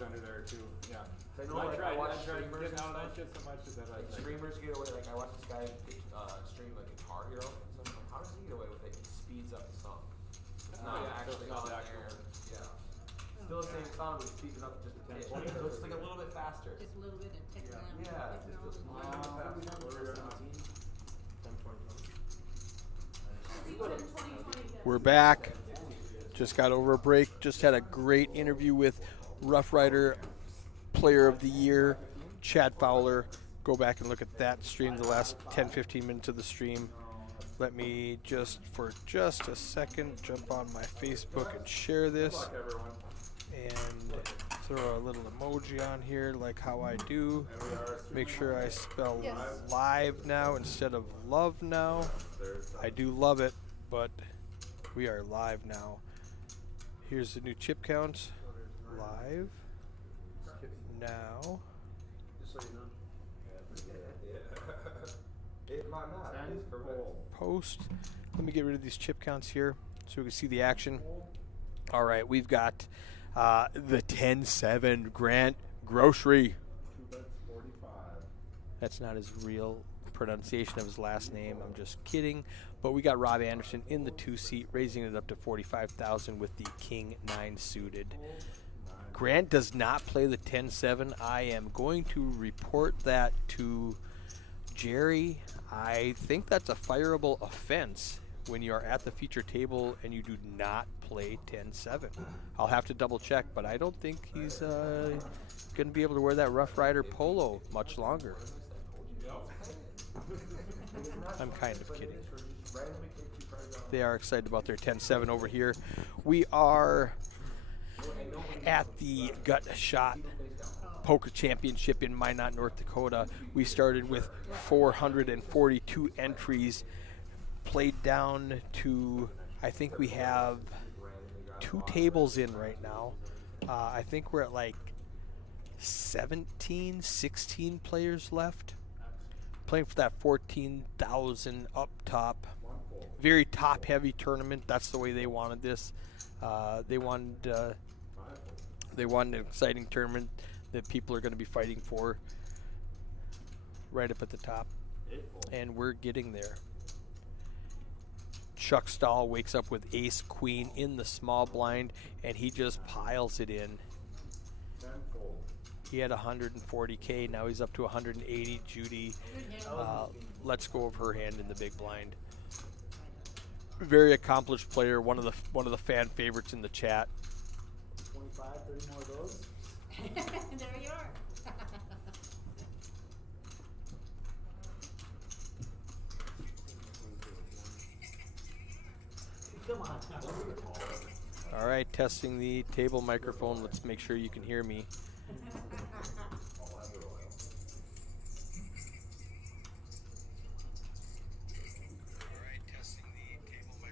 edge under there too. Yeah. I know, like, I watch streamers getting and out of that stuff. shit so much that I Like streamers get away. Like I watch this guy stream like Guitar Hero. So I'm like, how does he get away with it? He speeds up the song. It's not actually on there. Yeah. Still the same sound, but speeds it up just a bit. So it's like a little bit faster. Just a little bit of technology. Yeah, just a little bit faster. We're back. Just got over a break. Just had a great interview with Rough Rider Player of the Year, Chad Fowler. Go back and look at that stream, the last 10-15 minutes of the stream. Let me for just a second, jump on my Facebook and share this. And throw a little emoji on here like how I do. Make sure I spell live now instead of love now. I do love it, but we are live now. Here's the new chip counts. Live. Now. Post. Let me get rid of these chip counts here so we can see the action. All right, we've got the 10-7 Grant Grocery. That's not his real pronunciation of his last name. I'm just kidding. But we got Rob Anderson in the 2-seat, raising it up to 45,000 with the King 9 suited. Grant does not play the 10-7. I am going to report that to Jerry. I think that's a fireable offense when you are at the feature table and you do not play 10-7. I'll have to double check, but I don't think he's going to be able to wear that Rough Rider polo much longer. I'm kind of kidding. They are excited about their 10-7 over here. We are at the Gut Shot Poker Championship in Minot, North Dakota. We started with 442 entries, played down to, I think we have 2 tables in right now. I think we're at like 17, 16 players left. Playing for that 14,000 up top. Very top heavy tournament. That's the way they wanted this. They wanted an exciting tournament that people are going to be fighting for right up at the top. And we're getting there. Chuck Stahl wakes up with ace queen in the small blind, and he just piles it in. He had 140K, now he's up to 180. Judy lets go of her hand in the big blind. Very accomplished player, one of the fan favorites in the chat. 25, 30 more of those. There you are. Come on. All right, testing the table microphone. Let's make sure you can hear me.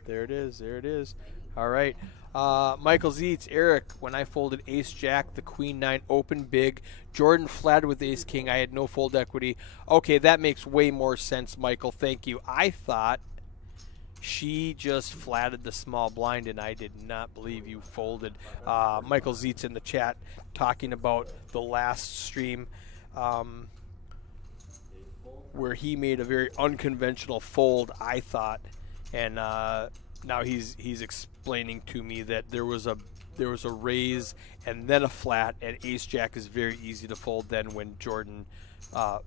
There it is. There it is. All right. Michael Zietz, Eric, when I folded ace-jack, the queen-9 open big. Jordan flatted with ace-king. I had no fold equity. Okay, that makes way more sense, Michael. Thank you. I thought she just flatted the small blind, and I did not believe you folded. Michael Zietz in the chat talking about the last stream where he made a very unconventional fold, I thought. And now he's explaining to me that there was a raise and then a flat, and ace jack is very easy to fold then when Jordan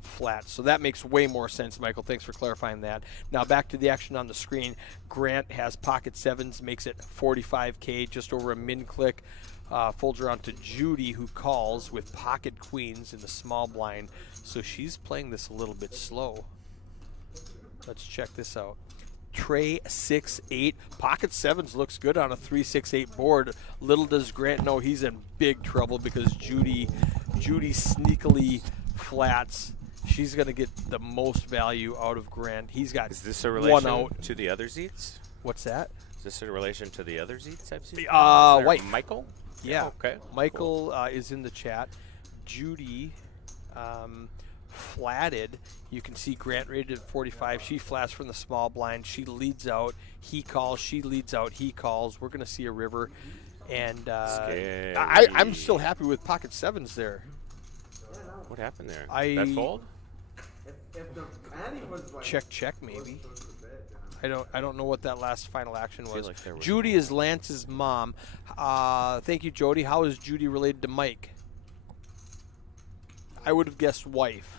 flats. So that makes way more sense, Michael. Thanks for clarifying that. Now back to the action on the screen. Grant has pocket sevens, makes it 45K, just over a min click. Folds around to Judy, who calls with pocket queens in the small blind. So she's playing this a little bit slow. Let's check this out. Trey 6-8. Pocket sevens looks good on a 3-6-8 board. Little does Grant know he's in big trouble because Judy sneakily flats. She's going to get the most value out of Grant. He's got Is this a one relation out. to the other Zeets? What's that? Is this in relation to the other Zeets I've seen? Wife. Michael? Yeah. Okay. Michael is in the chat. Judy flatted. You can see Grant rated at 45. She flats from the small blind. She leads out. He calls. She leads out. He calls. We're going to see a river. And Scary. I'm still happy with pocket sevens there. What happened there? I- That fold? If the ante was like Check maybe. I don't know what that last final action Feel was. like there was Judy is Lance's mom. Thank you, Jody. How is Judy related to Mike? I would have guessed wife.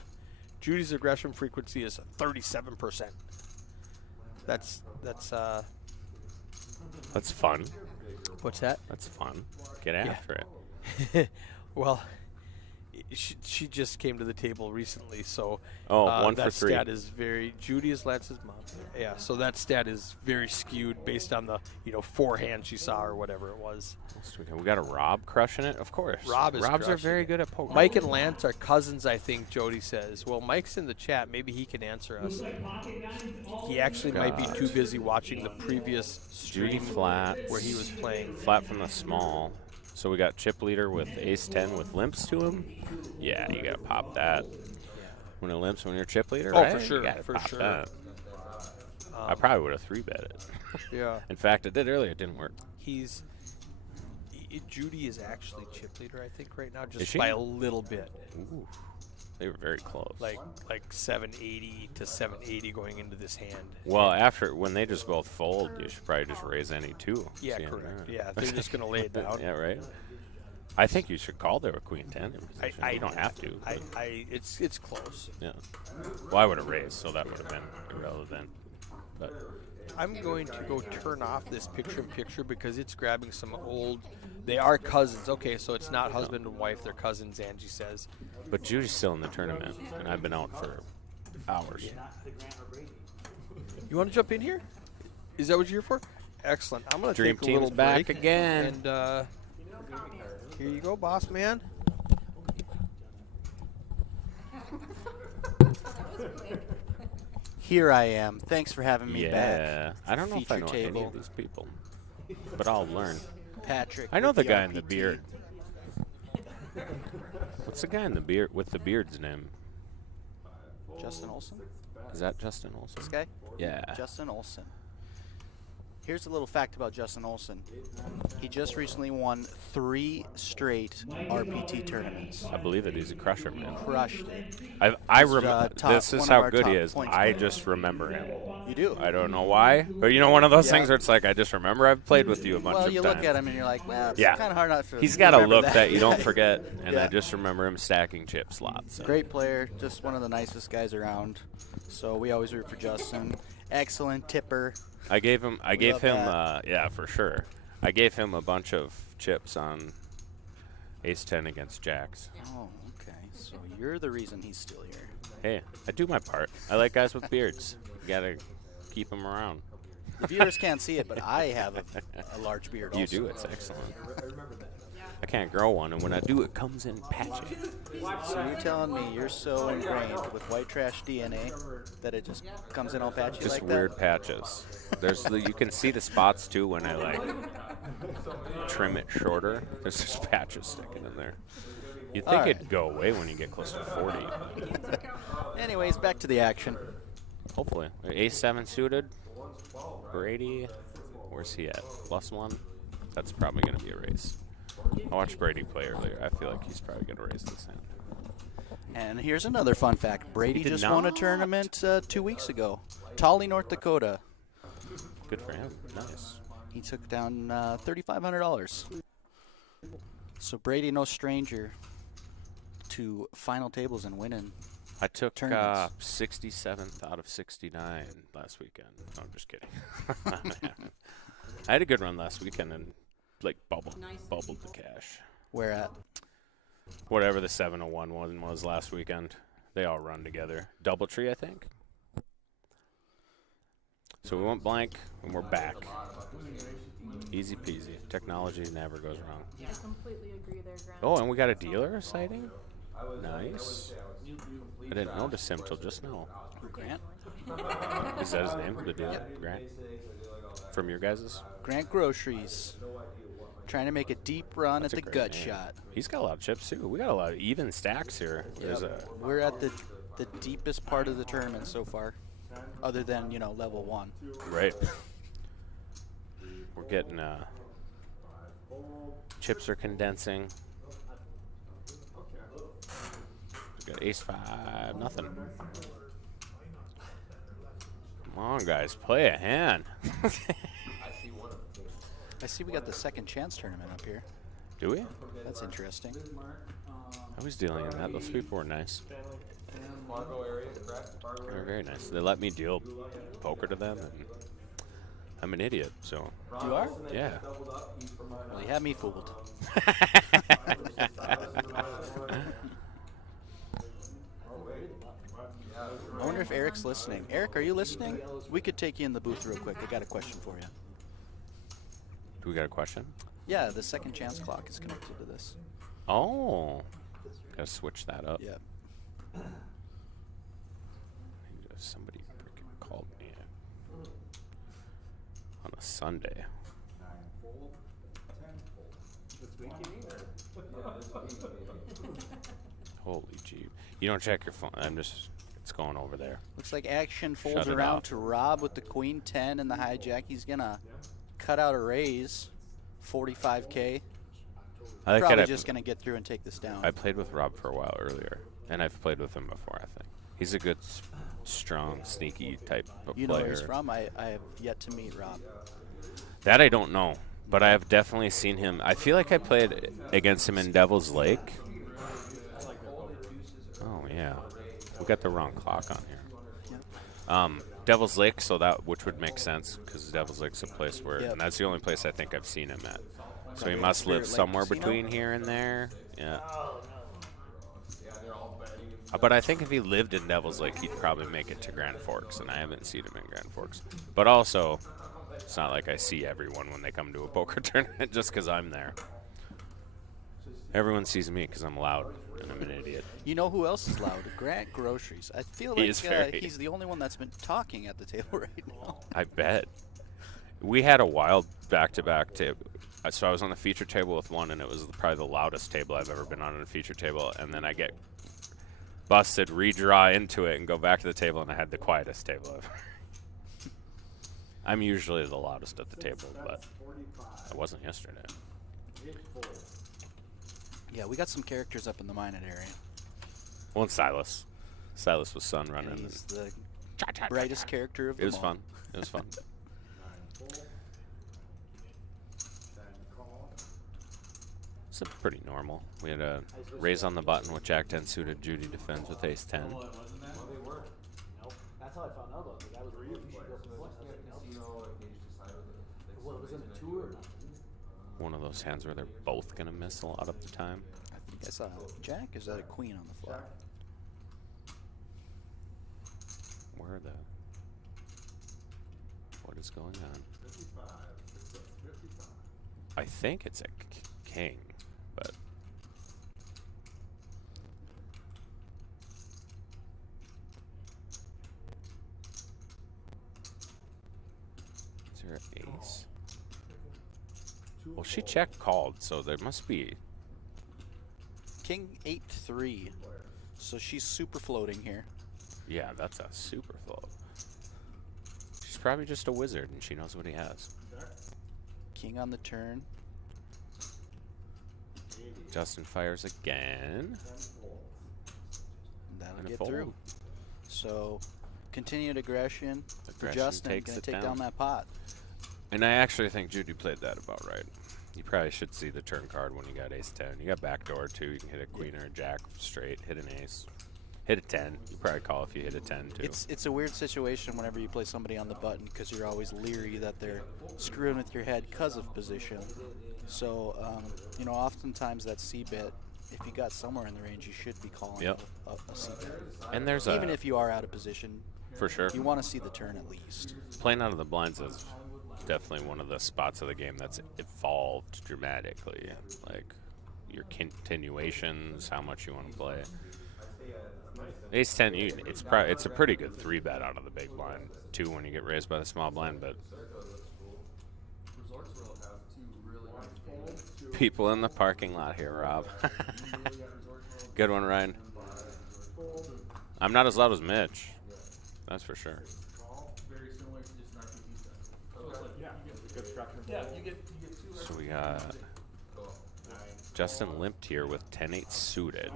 Judy's aggression frequency is 37%. That's That's fun. what's that? That's fun. Get after it. Well, she just came to the table recently, so Oh, 1 for that 3. stat is very. Judy is Lance's mom. Yeah, so that stat is very skewed based on the 4 hands she saw or whatever it was. We got a Rob crushing it, of course. Robs are are very good at poker. Mike and Lance are cousins, I think. Jody says. Well, Mike's in the chat. Maybe he can answer us. He actually might be too busy watching the previous Judy stream flat, where he was playing. flat from the small. So we got chip leader with ace 10 with limps to him. Yeah, you gotta pop that. When it limps when you're chip leader, Oh, right? for You sure, gotta for pop sure. that. I probably would have 3-bet it. Yeah. In fact, it did earlier. It didn't work. Judy is actually chip leader, I think, right now, Is just she? by a little bit. Ooh, they were very close. Like 780 to 780 going into this hand. Well, after when they just both fold, you should probably just raise any 2. Yeah, See, correct. Yeah, they're just gonna lay it down. Yeah, right. I think you should call there with queen 10 in position. You don't have to. It's close. Yeah. Well, I would have raised, so that would have been irrelevant. But I'm going to go turn off this picture-in-picture because it's grabbing some old. They are cousins. Okay, so it's not husband and wife; they're cousins. Angie says. But Judy's still in the tournament, and I've been out for hours. You want to jump in here? Is that what you're here for? Excellent. I'm going to Dream take a little Team's back break again. And here you go, boss man. Here I am. Thanks for having me back. Yeah. I don't know if I know Feature any table. of these people, but I'll learn. Patrick. I know with the guy in the RPT. beard. What's the guy in the beard with the beard's name? Justin Olson. Is that Justin Olson? This guy? Yeah. Justin Olson. Here's a little fact about Justin Olson. He just recently won 3 straight RPT tournaments. I believe it. He's a crusher, man. Crushed it. I He's, remember. top- This is one of how our good he top is. points I players. just remember him. You do. I don't know why, but you know, one of those Yeah. things where it's like I just remember I've played with you a bunch Well, of you times. look at him and you're like, well, it's Yeah. kind of hard not to. He's got a remember look that you don't forget, and I Yeah. just remember him stacking chip slots. Great player, just one of the nicest guys around. So we always root for Justin. Excellent tipper. I gave him. that. Yeah, for sure. I gave him a bunch of chips on ace 10 against jacks. Oh, okay. So you're the reason he's still here. Hey, I do my part. I like guys with beards. You gotta keep them around. The viewers can't see it, but I have a large beard. You also. do. It's excellent. I can't grow one, and when I do, it comes in patchy. So you're telling me you're so ingrained with white trash DNA that it just comes in all patchy Just like weird that? patches. You can see the spots too when I like trim it shorter. There's just patches sticking in there. You'd think Alright. it'd go away when you get close to 40. Anyways, back to the action. Hopefully. Ace 7 suited. Brady. Where's he at? +1. That's probably going to be a raise. I watched Brady play earlier. I feel like he's probably going to raise this hand. And here's another fun fact. Brady He did just won a not. tournament 2 weeks ago. Tolly, North Dakota. Good for him. Nice. He took down $3,500. So Brady, no stranger to final tables and winning. I took Tournaments. 67th out of 69 last weekend. No, I'm just kidding. I had a good run last weekend and like bubbled the cash. Where at? Whatever the 701 one was last weekend. They all run together. Doubletree, I think. So we went blank and we're back. Easy peasy. Technology never goes wrong. I completely agree there, Grant. Oh, and we got a dealer sighting? Nice. I didn't notice him till just now. Grant? Is that his name? The dealer? Grant? From your guys's? Grant Groceries. Trying to make a deep run That's at a the great gut name. shot. He's got a lot of chips too. We got a lot of even stacks here. There's a We're at the deepest part of the tournament so far, other than, level 1. right. We're getting Chips are condensing. We got ace 5, nothing. Come on, guys, play a hand. I see we got the second chance tournament up here. Do we? That's interesting. I was dealing in that. Those people were nice. Fargo area, correct? Fargo They were area. very nice. They let me deal poker to them, and I'm an idiot, so. You are? Yeah. Well, you had me fooled. I wonder if Eric's listening. Eric, are you listening? We could take you in the booth real quick. I got a question for you. Do we got a question? Yeah, the second chance clock is connected to this. Oh. Gotta switch that up. Yeah. Somebody freaking called me on a Sunday. Holy gee. You don't check your phone. It's going over there. Looks like action folds Shut it around off. to Rob with the queen 10 and the hijack. He's gonna cut out a raise, 45K. I like Probably that just gonna get through and take this down. I played with Rob for a while earlier, and I've played with him before, I think. He's a good, strong, sneaky type of You know player. where he's from? I have yet to meet Rob. That I don't know, but I have definitely seen him. I feel like I played against him in Devil's Lake. Oh, yeah. We got the wrong clock on here. Devil's Lake, so that which would make sense because Devil's Lake's a place where, Yep. and that's the only place I think I've seen him at. So he Okay, must live Spirit Lake somewhere Casino? between here and there. Yeah. But I think if he lived in Devil's Lake, he'd probably make it to Grand Forks, and I haven't seen him in Grand Forks. But also, it's not like I see everyone when they come to a poker tournament just because I'm there. Everyone sees me because I'm loud and I'm an idiot. You know who else is loud? Grant Groceries. I feel He like is very- he's the only one that's been talking at the table right now. I bet. We had a wild back-to-back table. So I was on the feature table with one, and it was probably the loudest table I've ever been on a feature table. And then I get busted, redraw into it, and go back to the table, and I had the quietest table ever. I'm usually the loudest at the table, but I wasn't yesterday. Yeah, we got some characters up in the minot area. Well, and Silas. Silas was sun running. And he's and the brightest character of them it was all. fun. It was fun. It's pretty normal. We had a raise on the button with Jack 10 suited. Judy defends with Ace 10. Nope. That's how I found out about it. The guy was like, you should go for this. I was like, nope. Casino, like they just decided that What, was it a two or nothing? One of those hands where they're both going to miss a lot of the time. I think I saw Jack. Is that a queen on the floor? Where are the... What is going on? I think it's a king, but... Is there an ace? Well, she check called, so there must be... King 8-3. So she's super floating here. Yeah, that's a super float. She's probably just a wizard, and she knows what he has. King on the turn. Justin fires again. That'll And a get fold. through. So continued aggression for Aggression Justin. takes Gonna it take down. down that pot. And I actually think Judy played that about right. You probably should see the turn card when you got ace 10. You got backdoor too. You can hit a queen or a jack straight, hit an ace, hit a 10. You probably call if you hit a 10 too. It's a weird situation whenever you play somebody on the button because you're always leery that they're screwing with your head because of position. So you know, oftentimes that C bet, if you got somewhere in the range, you should be calling Yep. a C bet. And there's Even a if you are out of position, for sure. you want to see the turn at least. Playing out of the blinds is definitely one of the spots of the game that's evolved dramatically. Like your continuations, how much you want to play. Ace 10, it's a pretty good 3-bet out of the big blind. 2 when you get raised by the small blind, but people in the parking lot here, Rob. Good one, Ryan. I'm not as loud as Mitch. That's for sure. Yeah, you get two. So we got Justin limped here with 10-8 suited.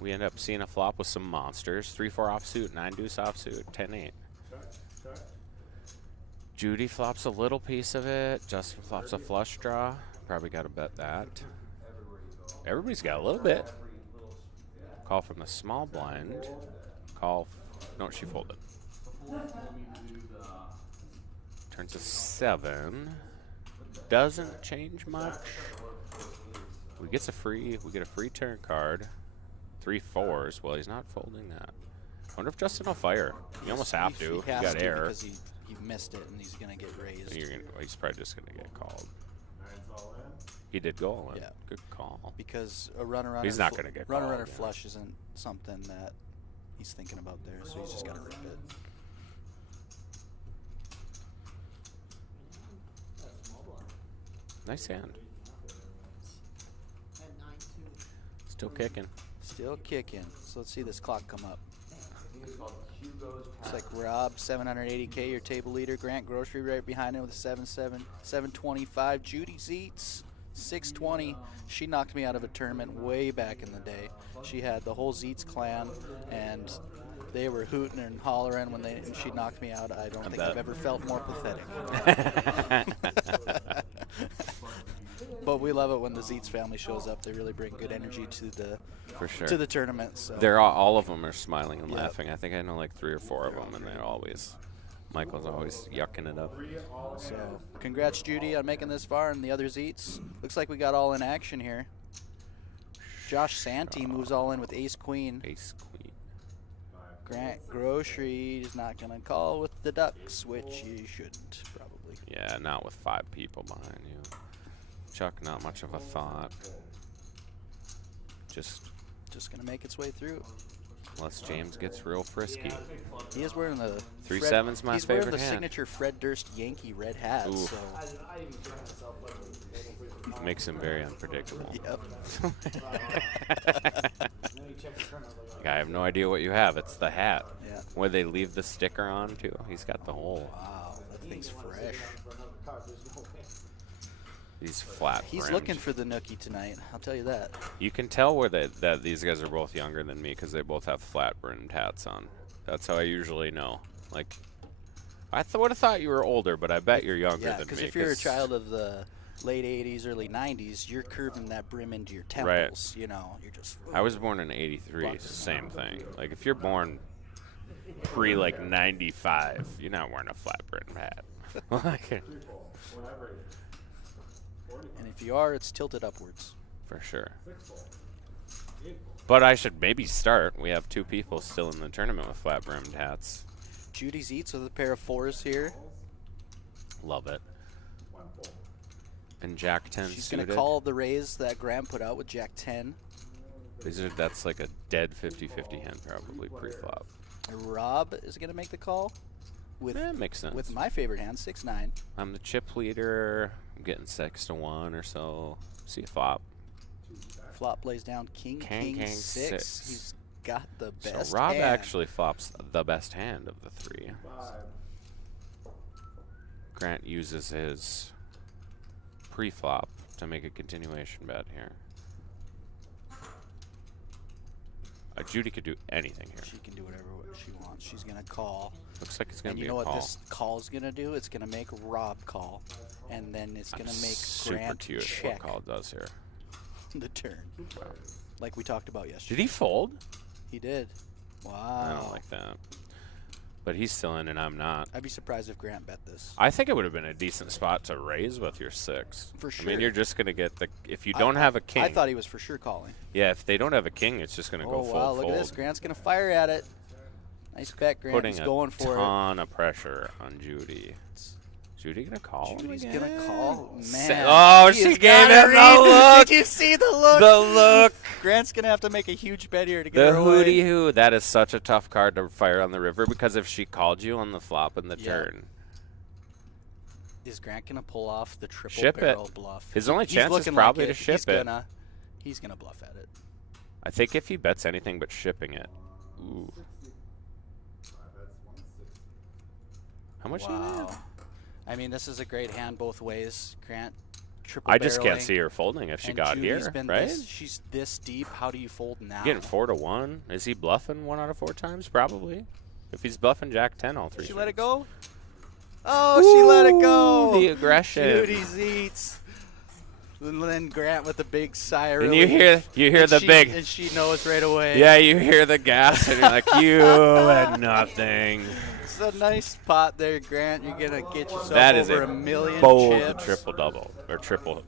We end up seeing a flop with some monsters. 3-4 offsuit, 9 deuce offsuit, 10-8. Judy flops a little piece of it. Justin flops a flush draw. Probably got to bet that. Everybody's got a little bit. Call from the small blind. Call. No, she folded. Turns to 7. Doesn't change much. We get a free turn card. 3 4s. Well, he's not folding that. I wonder if Justin will fire. You almost have to. He You has got to air. because he missed it and he's gonna get raised. He's probably just gonna get called. He did go all in. Yeah. Good call. Because a runner He's not gonna get runner called, yeah. flush isn't something that he's thinking about there, so he's just gotta rip it. Nice hand. At 9-2. Still kicking. Still kicking. So let's see this clock come up. I think it's called Hugo's It's like Rob, 780K, your table leader. Grant Grocery right behind him with a 725. Judy Zeitz, 620. She knocked me out of a tournament way back in the day. She had the whole Zeitz clan, and they were hooting and hollering when she knocked me out. I don't think I've ever felt more pathetic. But we love it when the Zeitz family shows up. They really bring good energy to the For sure. to the tournament. So They're all of them are smiling and Yep. laughing. I think I know like 3 or 4 of them, and they're always. Michael's always yucking it up. So congrats, Judy, on making this far, and the other Zeets. Looks like we got all in action here. Josh Santee moves all in with Ace Queen. Ace Queen. Grant Grocery is not gonna call with the Ducks, which you shouldn't probably. Yeah, not with 5 people behind you. Chuck, not much of a thought. Just gonna make its way through. unless James gets real frisky. He is wearing the 3-7's my he's favorite wearing the hand. signature Fred Durst Yankee red hat. Ooh. So Makes him very unpredictable. yep. I have no idea what you have. It's the hat. Yeah. Where they leave the sticker on too. He's got the whole. Wow, that thing's fresh. These flat. He's brimmed. looking for the nookie tonight. I'll tell you that. You can tell where that these guys are both younger than me because they both have flat brimmed hats on. That's how I usually know. Like, I would have thought you were older, but I bet you're younger Yeah, than me. because if you're a child of the late 80s, early 90s, you're curving that brim into your Right. temples. You know, you're just. I was born in '83. It's the same thing. Like if you're born pre like '95, you're not wearing a flat brimmed hat. Like, And if you are, it's tilted upwards. for sure. But I should maybe start. We have 2 people still in the tournament with flat brimmed hats. Judy Zeitz with a pair of 4s here. Love it. And Jack 10 She's suited. going to call the raise that Graham put out with Jack 10. That's like a dead 50-50 hand probably pre-flop. Rob is going to make the call with Makes sense. with my favorite hand, 6-9. I'm the chip leader. I'm getting 6-1 or so. See a flop. Flop plays down King, King, 6. six. He's got the best So Rob hand. actually flops the best hand of the 3. Grant uses his pre-flop to make a continuation bet here. Judy could do anything here. She can do whatever she wants. She's going to call. Looks like it's going And to you be know a what call. this call's going to do? It's going to make Rob call. And then it's going to make super Grant curious check what call does here. the turn. Like we talked about yesterday. Did he fold? He did. Wow. I don't like that. But he's still in and I'm not. I'd be surprised if Grant bet this. I think it would have been a decent spot to raise with your 6. For I sure. mean, you're just going to get the... If you don't have a king... I thought he was for sure calling. Yeah, if they don't have a king, it's just going to Oh, go wow. full Look fold. at this. Grant's going to fire at it. Nice bet, Grant. Putting He's a going for it. ton of pressure on Judy. Judy going to call him Judy's again? going to call. Sa- Man. oh, he she has gave gotta him the read- look. Did you see the look? The look. Grant's going to have to make a huge bet here to get The her away. hootie hoo. That is such a tough card to fire on the river because if she called you on the flop and the Yeah. turn, Is Grant going to pull off the triple Ship it. barrel bluff? His only He's chance is looking probably like to ship he's it. He's going to bluff at it. I think if he bets anything but shipping it. Ooh. How much do you Wow. have? I mean, this is a great hand both ways. Grant, triple I just can't barreling, see her folding if she and got Judy's here, been right? she's this deep. How do you fold now? Getting 4-1. Is he bluffing 1 out of 4 times? Probably. If he's bluffing Jack 10 all 3. She let it go? Oh, she let it go. The aggression. Judy's eats. And then Grant with a big sigh of And relief. you hear And the she- big. And she knows right away. Yeah, you hear the gas, and you're like, you had nothing. It's a nice pot there, Grant. You're going to get yourself That is over a a million bold chips. triple double or triple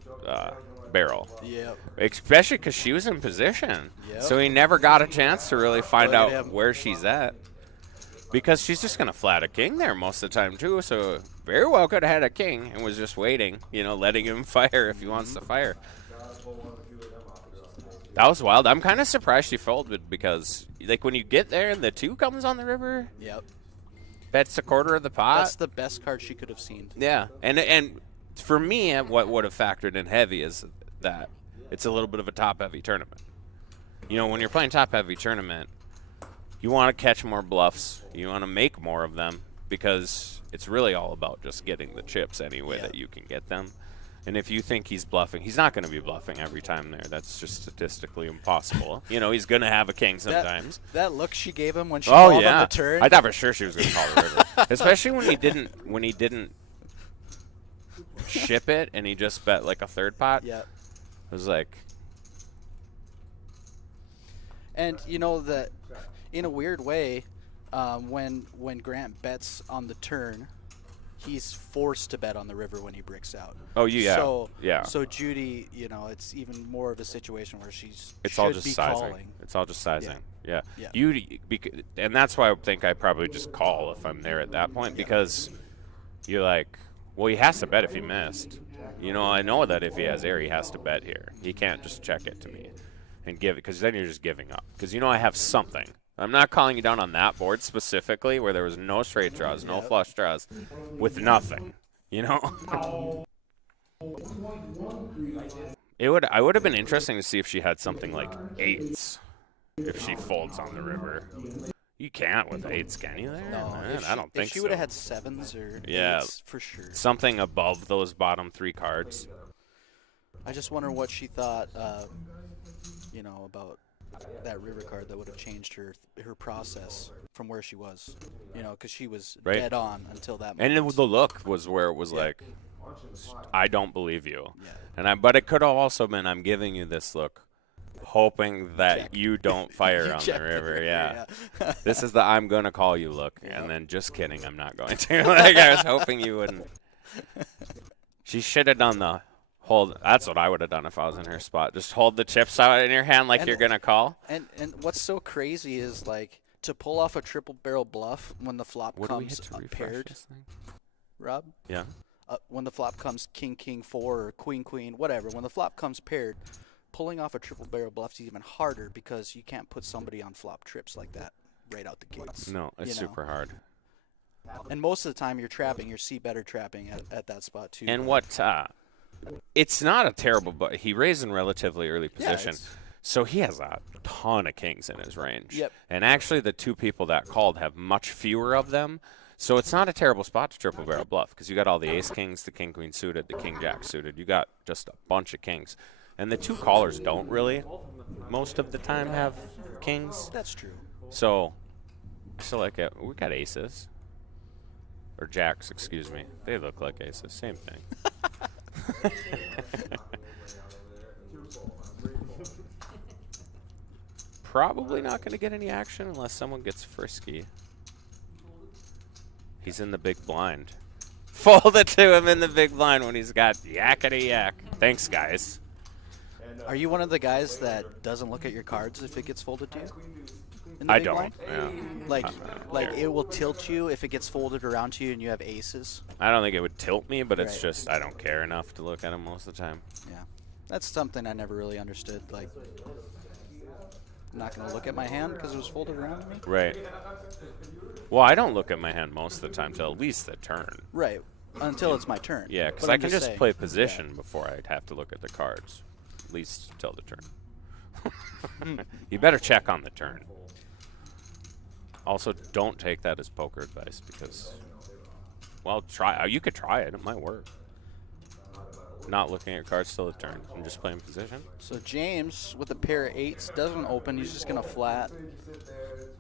barrel. Yep. Especially because she was in position. Yep. So he never got a chance to really find Look at out him. where she's at. Because she's just going to flat a king there most of the time, too. So very well could have had a king and was just waiting, letting him fire if he wants to fire. That was wild. I'm kind of surprised she folded because, like, when you get there and the 2 comes on the river, Yep. bets a quarter of the pot. That's the best card she could have seen. Yeah, and for me, what would have factored in heavy is that it's a little bit of a top-heavy tournament. When you're playing top-heavy tournament, you want to catch more bluffs. You want to make more of them because it's really all about just getting the chips any way that you can get them. And if you think he's bluffing, he's not going to be bluffing every time there. That's just statistically impossible. He's going to have a king sometimes. That look she gave him when she Oh called yeah, on the turn. I thought for sure she was going to call the river, especially when he didn't ship it and he just bet like a third pot. Yeah. It was like, And you know that, in a weird way, when Grant bets on the turn, he's forced to bet on the river when he bricks out. oh yeah, So yeah. So Judy, it's even more of a situation where she's It's should all just be sizing. calling. It's all just sizing. Yeah. Yeah. And that's why I think I probably just call if I'm there at that point because you're like, well, he has to bet if he missed. I know that if he has air, he has to bet here. He can't just check it to me and give it because then you're just giving up. Because I have something. I'm not calling you down on that board specifically where there was no straight draws, no flush draws, with nothing. I would have been interesting to see if she had something like 8s. If she folds on the river. You can't with 8s, can you there? No, Man, if I don't think if she so. would have had 7s or 8s, for sure. Something above those bottom 3 cards. I just wonder what she thought, about that river card that would have changed her process from where she was. Because she was Right. dead on until that And moment. the look was where it was like, I don't believe you. Yeah. But it could have also been, I'm giving you this look, hoping that Check. you don't fire You on the check river. Yeah. yeah. This is the I'm going to call you look. Yeah. And then just kidding, I'm not going to. I was hoping you wouldn't. She should have done the hold. That's what I would have done if I was in her spot. Just hold the chips out in your hand like And- you're going to call. And what's so crazy is, like, to pull off a triple barrel bluff when the flop What do we hit comes to refresh paired, this thing? Rob? Yeah. When the flop comes king, king, 4, or queen, queen, whatever, when the flop comes paired, pulling off a triple barrel bluff is even harder because you can't put somebody on flop trips like that right out the gates. No, it's you know? super hard. And most of the time you're trapping, you're C-better trapping at that spot too. And but- what? It's not a terrible, but he raised in relatively early Yeah, position. it's- So he has a ton of kings in his range. Yep. And actually, the 2 people that called have much fewer of them. So it's not a terrible spot to triple barrel bluff because you got all the ace kings, the king queen suited, the king jack suited. You got just a bunch of kings. And the 2 callers don't really, most of the time, have kings. That's true. So like it. We got aces. Or jacks, excuse me. They look like aces. Same thing. Probably not going to get any action unless someone gets frisky. He's in the big blind. Fold it to him in the big blind when he's got yakety yak. Thanks, guys. Are you one of the guys that doesn't look at your cards if it gets folded to you? In the I big don't. blind? Yeah. Like Yeah. it will tilt you if it gets folded around to you and you have aces. I don't think it would tilt me, but it's Right. just I don't care enough to look at him most of the time. Yeah, that's something I never really understood. Like, I'm not gonna look at my hand because it was folded around to me. Right. Well, I don't look at my hand most of the time till at least the turn. Right, until it's my turn. Yeah, because But I I'm can just saying, play position before I'd have to look at the cards. At least till the turn. You better check on the turn. Also, don't take that as poker advice because Well, try. You could try it. It might work. Not looking at cards till it turns. I'm just playing position. So James with a pair of 8s doesn't open. He's just gonna flat.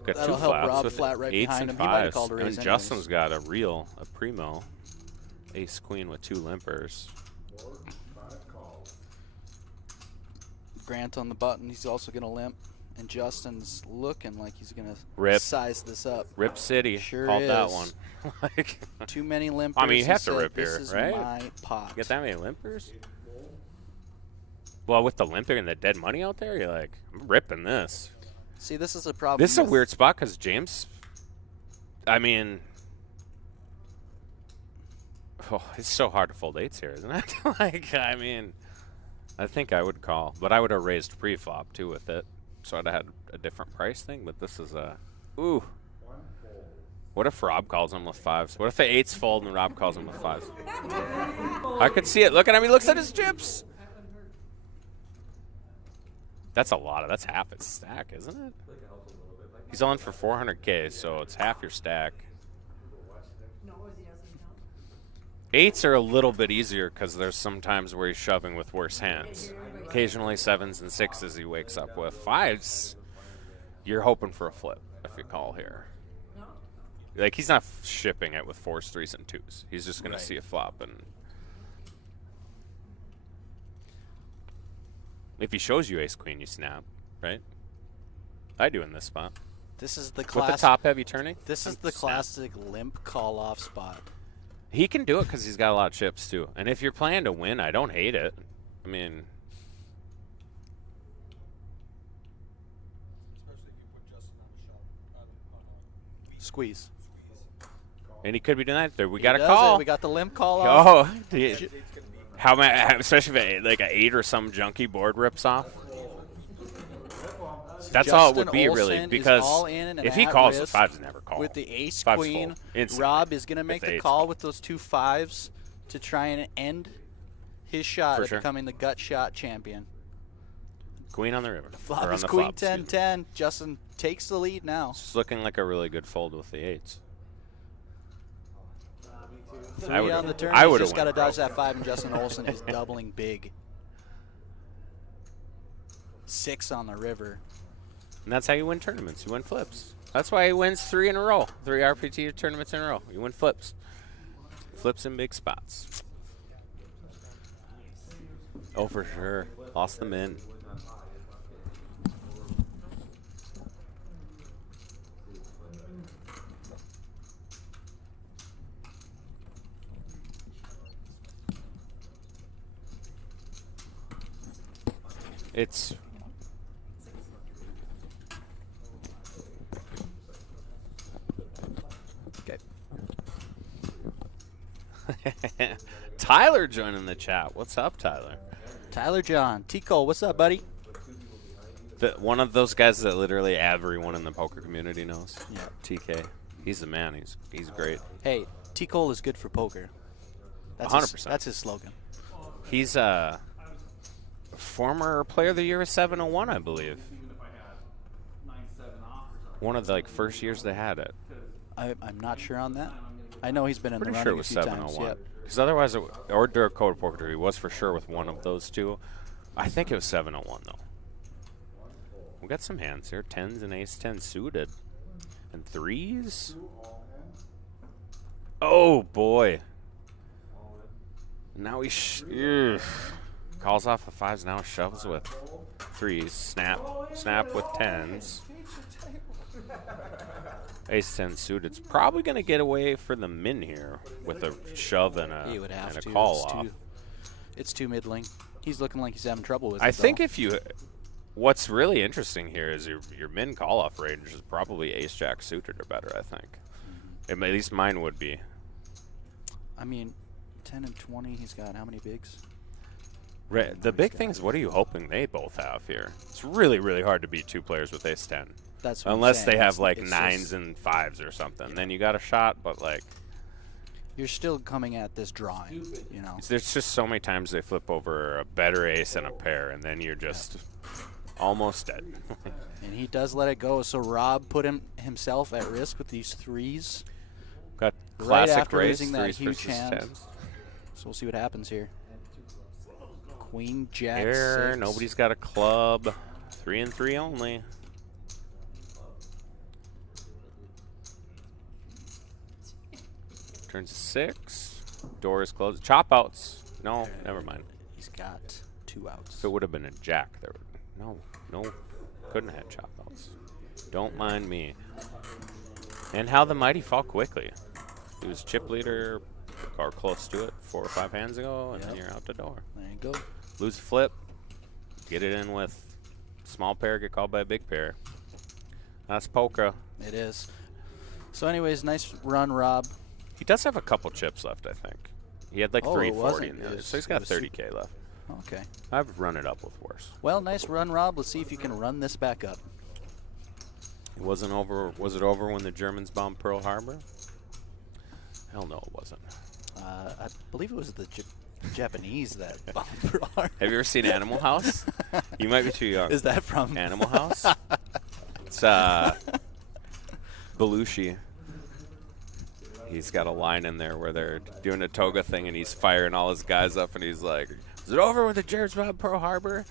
Got That'll two help flats Rob with flat right 8s behind and him. He might have 5s. called a And raise Justin's got a primo. Ace queen with 2 limpers. Grant on the button. He's also gonna limp. And Justin's looking like he's gonna Rip. size this up. Rip City. Sure Called that is. one. Like, Too many limpers. I mean, you He have to said, rip this here, is right? my pot. get that many limpers? Well, with the limping and the dead money out there, you're like, I'm ripping this. See, this is a problem. This is a with- weird spot because James, I mean, it's so hard to fold 8s here, isn't it? Like, I mean, I think I would call, but I would have raised pre-flop too with it, so I'd have had a different price thing. But this is a, ooh. What if Rob calls him with 5s? What if the 8s fold and Rob calls him with 5s? I could see it. Look at him. He looks at his chips. That's a lot. That's half his stack, isn't it? He's on for 400K, so it's half your stack. 8s are a little bit easier because there's some times where he's shoving with worse hands. Occasionally 7s and 6s he wakes up with. 5s, you're hoping for a flip if you call here. Like, he's not shipping it with 4s, 3s, and 2s. He's just going to see a flop. And if he shows you ace-queen, you snap, right? I do in this spot. This is the With classic. the top-heavy turning? This is the snap. classic limp call off spot. He can do it because he's got a lot of chips, too. And if you're planning to win, I don't hate it. I mean, Squeeze. and he could be doing that. There, we He got a does call. it. We got the limp call off. Oh, how many? Especially if like an 8 or some junky board rips off. That's all it would Justin be, Olsen really, is because all in and if he at calls risk with 5s, never call. with the ace 5s queen, fold instantly. Rob is going to If make the the 8s call fold. with those 2 5s to try and end his shot For at sure. becoming the gut shot champion. Queen on the river. Flop or on is the queen flop, 10-10. Justin takes the lead now. It's looking like a really good fold with the 8s. 3 would've- on the turn. I He's would've just got to went pro. dodge that 5, and Justin Olsen is doubling big. 6 on the river. And that's how you win tournaments. You win flips. That's why he wins 3 in a row. 3 RPT tournaments in a row. You win flips. Flips in big spots. Oh, for sure. Lost them in. It's Okay. Tyler joining the chat. What's up, Tyler? Tyler John. T. Cole, what's up, buddy? One of those guys that literally everyone in the poker community knows. Yeah. TK. He's the man. He's great. Hey, T. Cole is good for poker. That's 100%. That's his slogan. He's a former player of the year of 701, I believe. One of the first years they had it. I'm not sure on that. I know he's been in Pretty the sure it running was a few times. 701. Yep. Because otherwise, or Dirk Code Poker, he was for sure with one of those two. I think it was 701 though. We got some hands here: 10s and ace 10 suited, and 3s. Oh boy! Now he calls off the 5s. Now shoves with 3s. Snap with 10s. Ace 10 suited. It's probably going to get away for the min here with a shove and He would have a to. call off. It's too middling. He's looking like he's having trouble with it. I think though. if you, what's really interesting here is your min call off range is probably ace jack suited or better. I think, at least mine would be. I mean, 10 and 20. He's got how many bigs? The big thing is, what are you hoping they both have here? It's really, really hard to beat 2 players with ace 10. That's what I'm Unless saying. they have It's- like it's 9s just- and 5s or something. Then you got a shot, but like, You're still coming at this drawing. You know. there's just so many times they flip over a better ace and a pair, and then you're just almost dead. And he does let it go. So Rob put himself at risk with these 3s. Got Right classic after raise, losing that threes huge versus hand. tens. So we'll see what happens here. Queen, Jack, Here, 6. nobody's got a club. 3 and 3 only. Turns 6. Door is closed. Chop outs. No, never mind. He's got 2 outs. If it would have been a jack, there would no, couldn't have had chop outs. Don't mind me. And how the mighty fall quickly. He was chip leader or close to it 4 or 5 hands ago, and then Yep. you're out the door. There you go. Lose a flip, get it in with small pair, get called by a big pair. That's polka. It is. So anyways, nice run, Rob. He does have a couple chips left, I think. He had like Oh, it 340 wasn't. in the It other, was- so he's it got was 30K left. Okay. I've run it up with worse. Well, nice run, Rob. Let's see if you can run this back up. It wasn't over. Was it over when the Germans bombed Pearl Harbor? Hell no, it wasn't. I believe it was the Japanese that bombed Pearl Harbor. Have you ever seen Animal House? You might be too young. Is that from Animal House? It's Belushi. He's got a line in there where they're doing a toga thing and he's firing all his guys up and he's like, "Is it over with the Germans bombed Pearl Harbor?"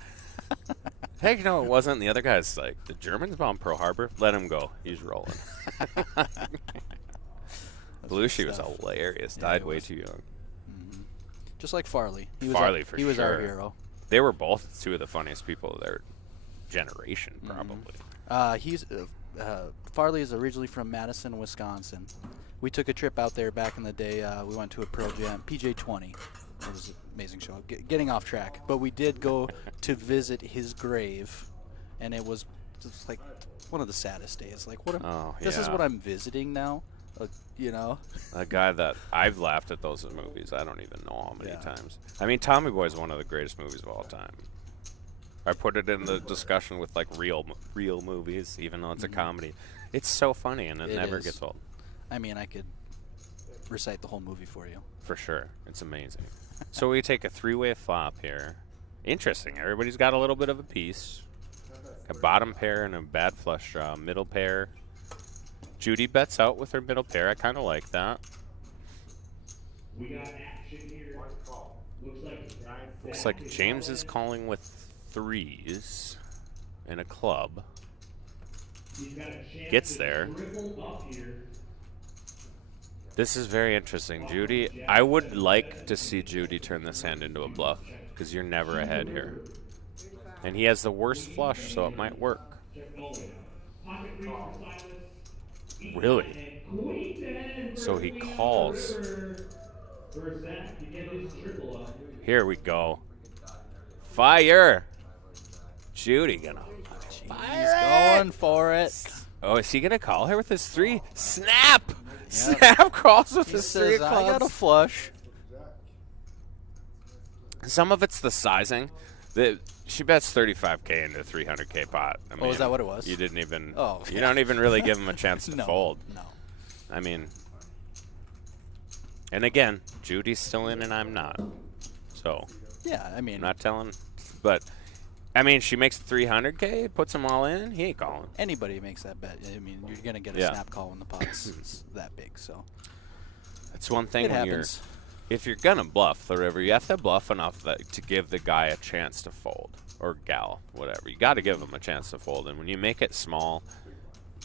Heck no, it wasn't. And the other guy's like, "The Germans bombed Pearl Harbor? Let him go. He's rolling." Belushi was stuff. hilarious. Yeah, Died he way was. too young. Just like Farley. He was Farley our, for he was our sure. hero. They were both two of the funniest people of their generation, Mm-hmm. probably. Farley is originally from Madison, Wisconsin. We took a trip out there back in the day. We went to a Pearl Jam, PJ20. It was an amazing show. Getting off track, but we did go to visit his grave, and it was just like one of the saddest days. Like, what? This is yeah. what I'm visiting now. You know. A guy that I've laughed at those movies. I don't even know how many Yeah. times. I mean, Tommy Boy is one of the greatest movies of all time. I put it in the discussion with like real movies, even though it's a comedy. It's so funny and it never is. gets old. I mean, I could recite the whole movie for you. For sure, it's amazing. So we take a 3-way flop here. Interesting. Everybody's got a little bit of a piece. A bottom pair and a bad flush draw. Middle pair. Judy bets out with her middle pair. I kind of like that. We got action here. Looks like James is calling with 3s and a club. Gets there. This is very interesting, Judy. I would like to see Judy turn this hand into a bluff because you're never ahead here. And he has the worst flush, so it might work. Really? So he calls. Here we go. Fire! Judy gonna He's going for it. Oh, is he gonna call her with his 3? Snap! Snap calls with He his 3 says, of I got a clubs. flush. Some of it's the sizing. She bets 35K into a 300K pot. I mean, is that what it was? You didn't even. Oh, You yeah. don't even really give him a chance to No, fold. no. I mean, and again, Judy's still in and I'm not. So Yeah, I mean, I'm not telling, but I mean, she makes 300K, puts them all in. He ain't calling. anybody makes that bet. I mean, you're gonna get a Yeah. snap call when the pot's it's that big. So It's one thing it when happens. if you're gonna bluff or whatever, you have to bluff enough to give the guy a chance to fold or gal, whatever. You got to give him a chance to fold, and when you make it small,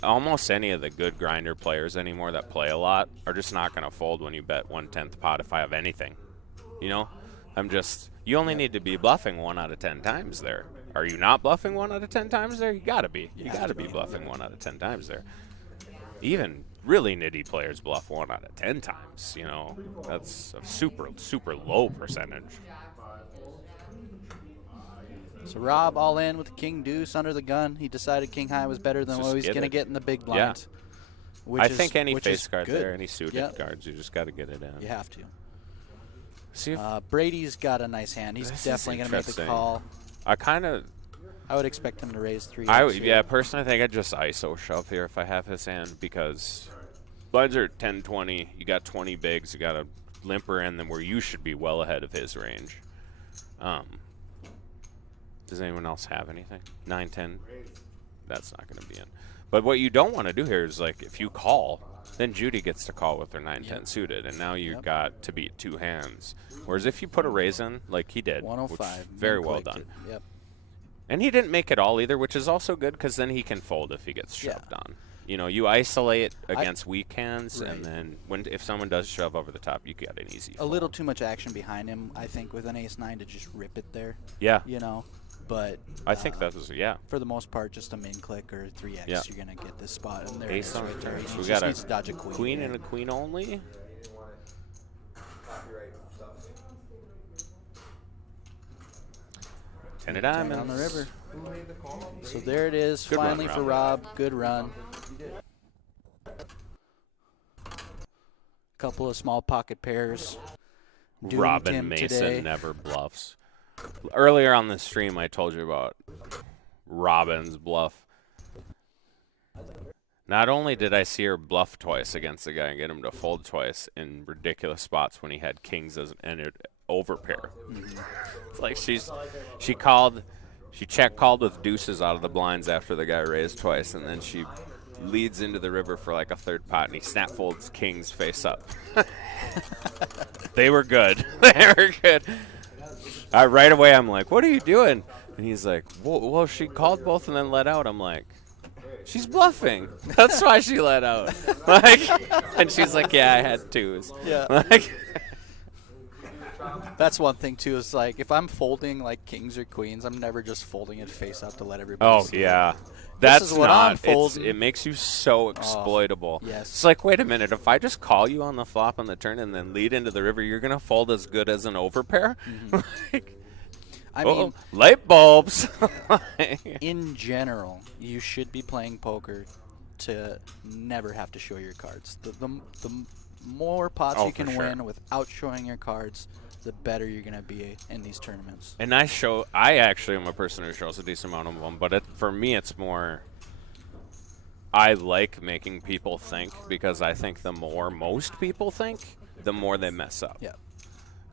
almost any of the good grinder players anymore that play a lot are just not gonna fold when you bet 1/10 pot. If I have anything, you know, you only need to be bluffing 1 out of 10 times there. Are you not bluffing 1 out of 10 times there? You gotta be. You gotta be bluffing 1 out of 10 times there. Even really nitty players bluff 1 out of 10 times. You know, that's a super low percentage. So Rob all in with the king deuce under the gun. He decided king high was better than Just what he's get gonna it. get in the big Yeah. blind. Which I is- think any which face is card good. there, any suited Yep. cards, you just got to get it in. You have to. See, if Brady's got a nice hand. He's This is definitely gonna make the interesting. call. I kind of, I would expect him to raise 3. yeah, personally, I think I'd just ISO shove here if I have his hand because blinds are 10, 20. You got 20 bigs. You got a limper in them where you should be well ahead of his range. Does anyone else have anything? 9, 10? That's not going to be in. But what you don't want to do here is, like, if you call, then Judy gets to call with her 9-10 suited, and now you've got to beat 2 hands. Whereas if you put a raise in, like he did, 105. which very well Clicked done. it. Yep. And he didn't make it all either, which is also good because then he can fold if he gets shoved on. You know, you isolate against weak hands, Right. and then if someone does shove over the top, you got an easy A fold. little too much action behind him, I think, with an ace-9 to just rip it there. Yeah. You know, but I think that was, for the most part, just a min click or 3x, Yeah. you're gonna get this spot. And there Ace it is on right there. turn. He So we just got needs to dodge a a queen. queen there. and a queen only. You didn't want it copyright stuff. 10 of Turn diamonds. on the river. Who made the call? So there it is, Good run, finally for Rob. Rob. Good run. Couple of small pocket pairs. Doomed Robin him Mason today. never bluffs. Earlier on the stream, I told you about Robin's bluff. Not only did I see her bluff twice against the guy and get him to fold twice in ridiculous spots when he had kings as an overpair. It's like she check called with deuces out of the blinds after the guy raised twice, and then she leads into the river for like a third pot, and he snap folds kings face up. They were good. They were good. Right away, I'm like, "What are you doing?" And he's like, "Well, she called both and then let out." I'm like, "She's bluffing. That's why she let out." Like, and she's like, "Yeah, I had twos." Yeah. Like, That's one thing too. Is like if I'm folding like kings or queens, I'm never just folding it face up to let everybody. oh see it. yeah. That's is what I'm not. folding. It makes you so exploitable. yes. It's like, wait a minute. If I just call you on the flop on the turn and then lead into the river, you're gonna fold as good as an overpair. Like, I mean, light bulbs. in general, you should be playing poker to never have to show your cards. The more pots Oh, you can for sure. win without showing your cards, the better you're going to be in these tournaments. And I actually am a person who shows a decent amount of them, but for me, it's more. I like making people think because I think the more most people think, the more they mess up. Yeah.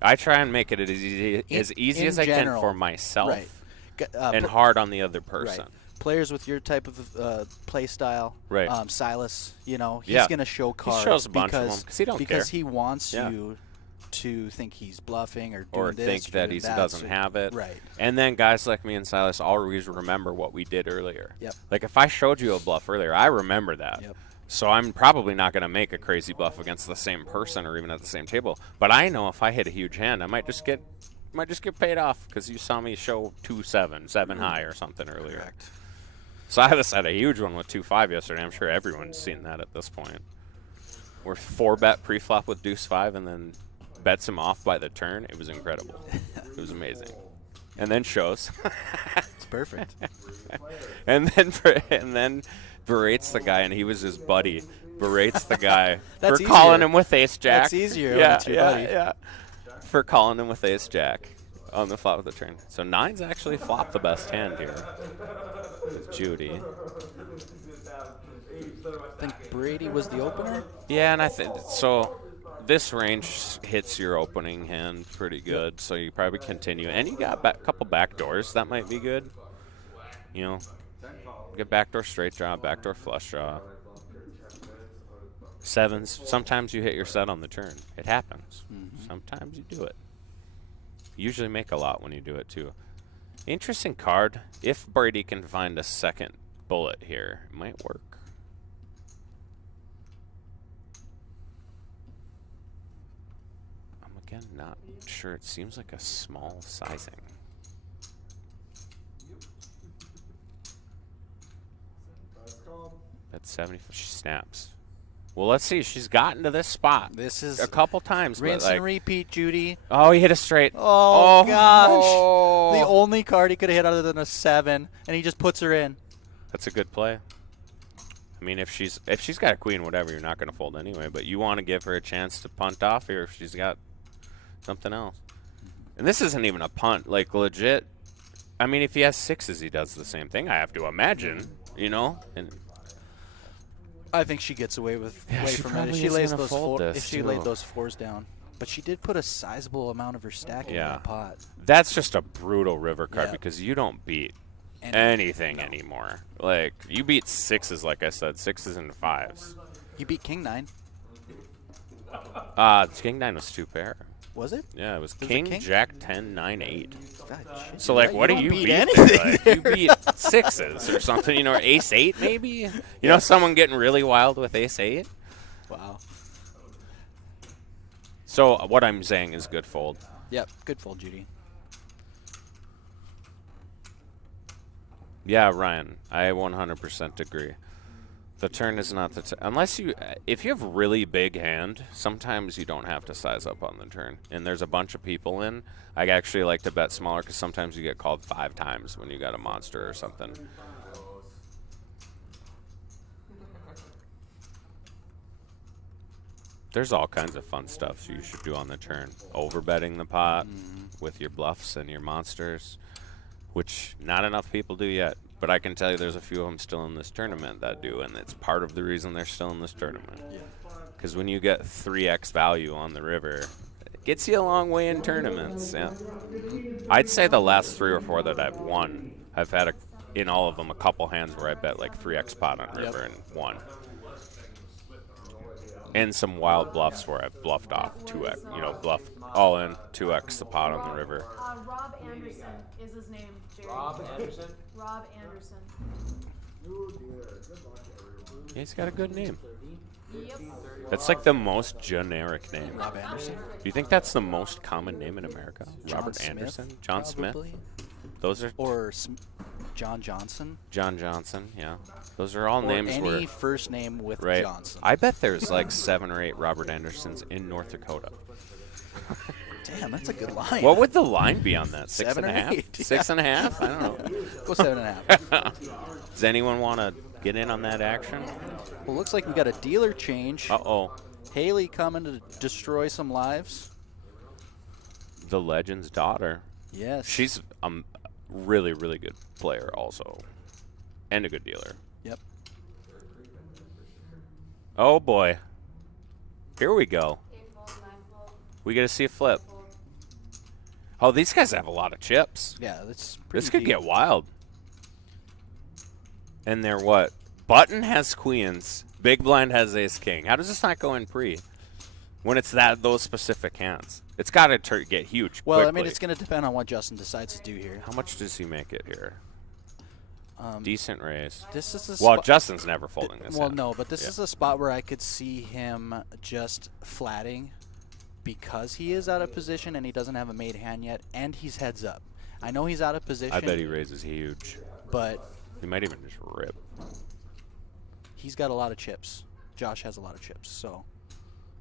I try and make it as easy in as I general, can for myself, Right. and hard on the other person. Right. Players with your type of play style, Right. Silas, you know, he's Yeah. going to show cards shows a bunch of because, them 'cause he don't because care. he wants Yeah. you to think he's bluffing or doing Or this think or that doing he that, doesn't so- have it. Right. And then guys like me and Silas always remember what we did earlier. Yep. Like if I showed you a bluff earlier, I remember that. Yep. So I'm probably not going to make a crazy bluff against the same person or even at the same table. But I know if I hit a huge hand, I might just get paid off because you saw me show 2-7, 7 high or something earlier. Correct. Silas had a huge one with 2-5 yesterday. I'm sure everyone's seen that at this point. We're 4-bet pre-flop with deuce-5 and then bets him off by the turn. It was incredible. It was amazing. And then shows. It's perfect. and then berates the guy, and he was his buddy. Berates the guy That's for calling easier. him with ace jack. That's easier when Yeah, it's your yeah, buddy. yeah. For calling him with ace jack on the flop of the turn. So 9's actually flopped the best hand here with Judy. I think Brady was the opener. Yeah, and I think so. This range hits your opening hand pretty good, so you probably continue. And you got a couple back doors that might be good. You know, get backdoor straight draw, backdoor flush draw. 7s. Sometimes you hit your set on the turn. It happens. Sometimes you do it. You usually make a lot when you do it too. Interesting card. If Brady can find a second bullet here, it might work. I'm again not sure. It seems like a small sizing. That's 70. She snaps. Well, let's see. She's gotten to this spot This is a couple times. rinse but like, and repeat, Judy. oh, he hit a straight. Oh, gosh. Oh. The only card he could have hit other than a 7, and he just puts her in. That's a good play. I mean, if she's got a queen, whatever, you're not going to fold anyway. But you want to give her a chance to punt off here if she's got something else. And this isn't even a punt, like legit. I mean, if he has 6s, he does the same thing. I have to imagine, you know. And I think she gets away with Yeah, away she from it. If probably she is lays gonna those fold this, if she too. laid those 4s down, but she did put a sizable amount of her stack in Yeah. that pot. that's just a brutal river card Yeah. because you don't beat And anything anymore. Like, you beat 6s, like I said, 6s and 5s. He beat King 9. King 9 was 2 pair. Was it? Yeah, it was Was it King, King? Jack 10, 9, 8. God, shit, So you're like, right. what do don't you beat beat? anything Like, there. you beat 6s or something, you know, or Ace 8 maybe. You know, someone getting really wild with Ace 8. Wow. So what I'm saying is good fold. Yep. Good fold, Judy. Yeah, Ryan, I 100% agree. The turn is not the unless you if you have really big hand, sometimes you don't have to size up on the turn. And there's a bunch of people in. I actually like to bet smaller because sometimes you get called 5 times when you got a monster or something. There's all kinds of fun stuff you should do on the turn. Overbetting the pot with your bluffs and your monsters, which not enough people do yet. But I can tell you there's a few of them still in this tournament that do, and it's part of the reason they're still in this tournament. Because when you get 3x value on the river, it gets you a long way in tournaments. Yeah. I'd say the last 3 or 4 that I've won, I've had in all of them a couple hands where I bet like 3x pot on river and won. And some wild bluffs where I've bluffed off 2x, you know, bluff all in 2x the pot on the river. Rob Anderson is his name, Jerry. Rob Anderson? Rob Anderson. Yeah, he's got a good name. Yep. That's like the most generic name. Rob Anderson. Do you think that's the most common name in America? John Robert Smith, Anderson? John probably. Smith? Those are Or John Johnson. John Johnson, yeah. Those are all Or names any where first name with right. Johnson. I bet there's like 7 or 8 Robert Andersons in North Dakota. Damn, that's a good line. What would the line be on that? 7 or 6.5? 8, 6.5? I don't know. Go 7.5. Does anyone want to get in on that action? Well, looks like we got a dealer change. Uh-oh. Haley coming to destroy some lives. The legend's daughter. Yes. She's a really, really good player also. And a good dealer. Yep. Oh, boy. Here we go. We get to see a flip. Oh, these guys have a lot of chips. Yeah, that's pretty This could deep. get wild. And they're what? Button has queens. Big blind has ace king. How does this not go in pre? When it's those specific hands. It's got to get huge Well, quickly. I mean, it's going to depend on what Justin decides to do here. How much does he make it here? Decent raise. This is a Well, spot- Justin's never folding this Well, hand. no, but this Yeah. is a spot where I could see him just flatting because he is out of position and he doesn't have a made hand yet, and he's heads up. I know he's out of position. I bet he raises huge. But He might even just rip. he's got a lot of chips. Josh has a lot of chips, so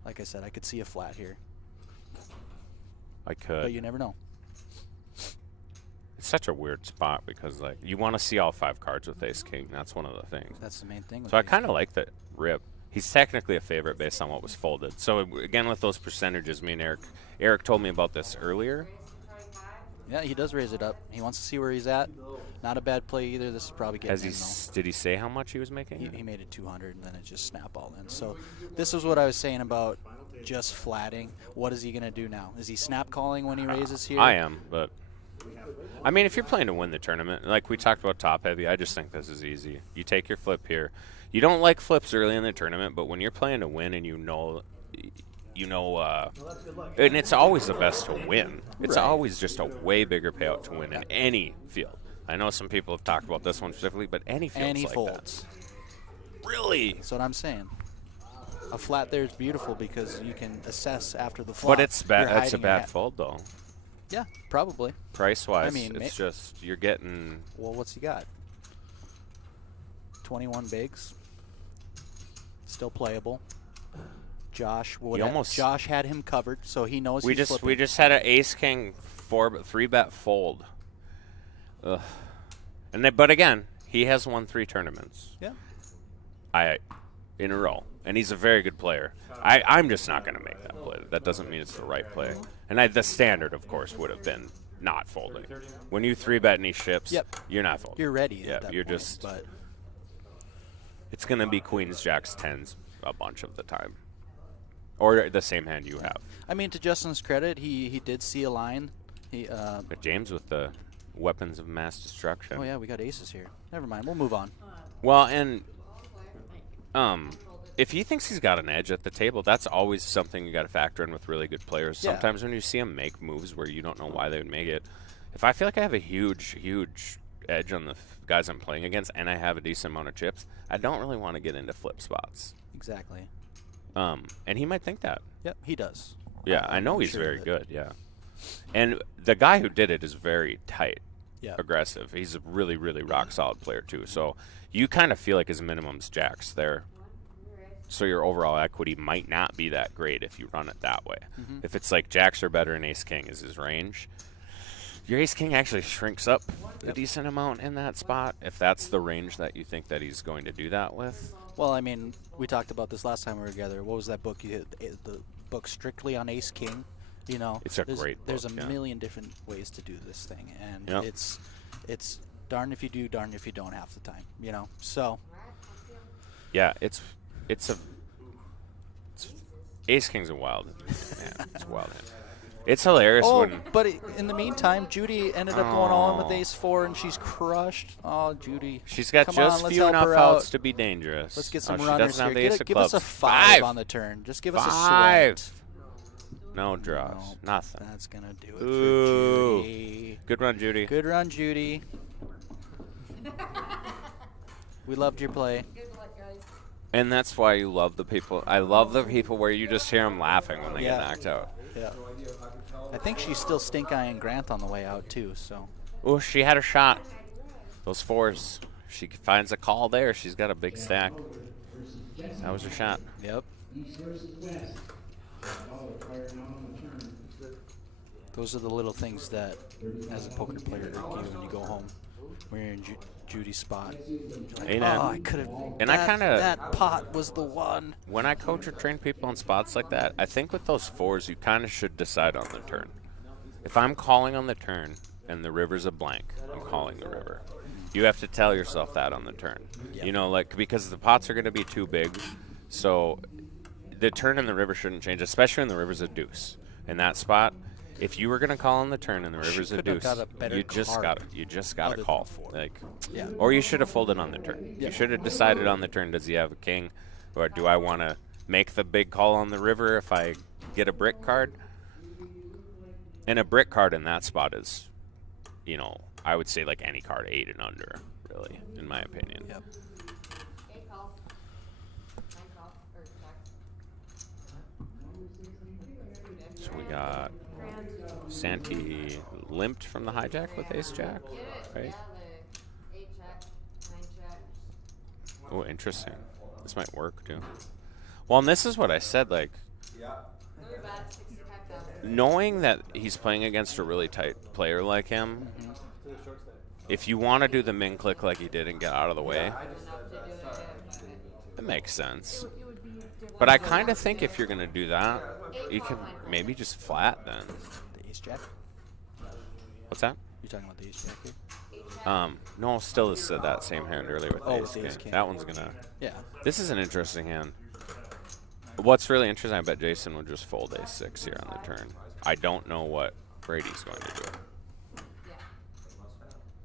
like I said, I could see a flat here, I could. but you never know. It's such a weird spot because like you want to see all 5 cards with ace king. That's one of the things. That's the main thing. With So I these. kind of like the rip. He's technically a favorite based on what was folded. So again, with those percentages, me and Eric told me about this earlier. Yeah, he does raise it up. He wants to see where he's at. Not a bad play either. This is probably getting Has he? in, though. Did he say how much he was making? He made it 200, and then it just snap all in. So this is what I was saying about just flatting. What is he going to do now? Is he snap calling when he raises here? I am, but I mean, if you're playing to win the tournament, like we talked about top heavy, I just think this is easy. You take your flip here. You don't like flips early in the tournament, but when you're playing to win and you know, and it's always the best to win. It's Right. always just a way bigger payout to win in any field. I know some people have talked about this one specifically, but any field's And he like folds. that. Really? That's what I'm saying. A flat there is beautiful because you can assess after the flop. But it's bad. You're That's a hiding bad it. fold, though. Yeah, probably. Price-wise, I mean, it's just you're getting. Well, what's he got? 21 bigs. Still playable. Josh Josh had him covered, so he knows We he's just flipping. had an ace king 3-bet fold. Ugh. But again, he has won 3 tournaments. Yeah. In a row, and he's a very good player. I'm just not going to make that play. That doesn't mean it's the right play. And the standard, of course, would have been not folding. When you 3-bet and he ships, Yep. you're not folding. You're ready. Yeah, at that you're point, just. But It's going to be queens, jacks, tens a bunch of the time, or the same hand you have. I mean, to Justin's credit, he did see a line. He But James with the weapons of mass destruction. Oh yeah, we got aces here. Never mind. We'll move on. Well, and if he thinks he's got an edge at the table, that's always something you got to factor in with really good players. Yeah. Sometimes when you see them make moves where you don't know why they would make it, if I feel like I have a huge edge on the guys I'm playing against and I have a decent amount of chips, I don't really want to get into flip spots. Exactly. And he might think that. Yep, he does. Yeah, I know I'm he's sure very of it. good, yeah. And the guy who did it is very tight, Yeah. aggressive. He's a really, really rock-solid player, too. So you kind of feel like his minimum's jacks there. So your overall equity might not be that great if you run it that way. Mm-hmm. If it's like jacks are better and ace-king is his range, your ace-king actually shrinks up a decent amount in that spot if that's the range that you think that he's going to do that with. Well, I mean, we talked about this last time we were together. What was that book? The book Strictly on Ace King. You know, It's a there's, great There's book, a yeah. million different ways to do this thing, and Yep. it's darn if you do, darn if you don't half the time. You know, so Yeah, it's ace-king's a wild hand. It's a wild hand. It's hilarious when... but in the meantime, Judy ended up going all in with Ace 4, and she's crushed. Oh, Judy. She's got Come just on, let's few help enough her out. outs to be dangerous. Let's get some she runners doesn't have here. the ace of Give us a clubs. 5 on the turn. Just give us a 5. sweat. No draws. No, Nothing. That's gonna do it Ooh. for Judy. Good run, Judy. Good run, Judy. We loved your play. Good luck, guys. And that's why you love the people. I love the people where you just hear them laughing when they Yeah. get knocked out. Yeah. I think she's still stink-eyeing Grant on the way out too. So Oh, she had a shot. Those 4s. She finds a call there. She's got a big stack. That was her shot. yep. East versus west. Dollar player now on the turn. Those are the little things that, as a poker player, irk you when you go home. When you're in Judy's spot. Like, Hey, oh, man. I could have. And I kinda- that pot was the one. When I coach or train people in spots like that, I think with those 4s, you kind of should decide on the turn. If I'm calling on the turn and the river's a blank, I'm calling the river. You have to tell yourself that on the turn. Yeah. You know, like, because the pots are going to be too big. So the turn and the river shouldn't change, especially when the river's a deuce. In that spot, if you were going to call on the turn and the river's a could have deuce, got a better you just card got other to call. than 4. Like, Yeah. or you should have folded on the turn. Yeah. You should have decided on the turn, does he have a king? Or do I want to make the big call on the river if I get a brick card? And a brick card in that spot is, you know, I would say like any card 8 and under, really, in my opinion. Yep. Okay, call. Nine call. Or check. So we got Santee limped from the hijack with ace jack, Get it. right? Yeah, the 8 check, 9 check. Oh, interesting. This might work too. Well, and this is what I said, like, Really bad, 65,000. knowing that he's playing against a really tight player like him, if you want to do the min click like he did and get out of the way, Enough to do it. it makes sense. But I kind of think if you're going to do that, you can maybe just flat then. The ace jack. What's that? You talking about the ace jack here? No, still said that same hand earlier with Oh, ace with the king. ace king. That one's going to... Yeah. This is an interesting hand. What's really interesting, I bet Jason would just fold ace-6 here on the turn. I don't know what Brady's going to do. Yeah.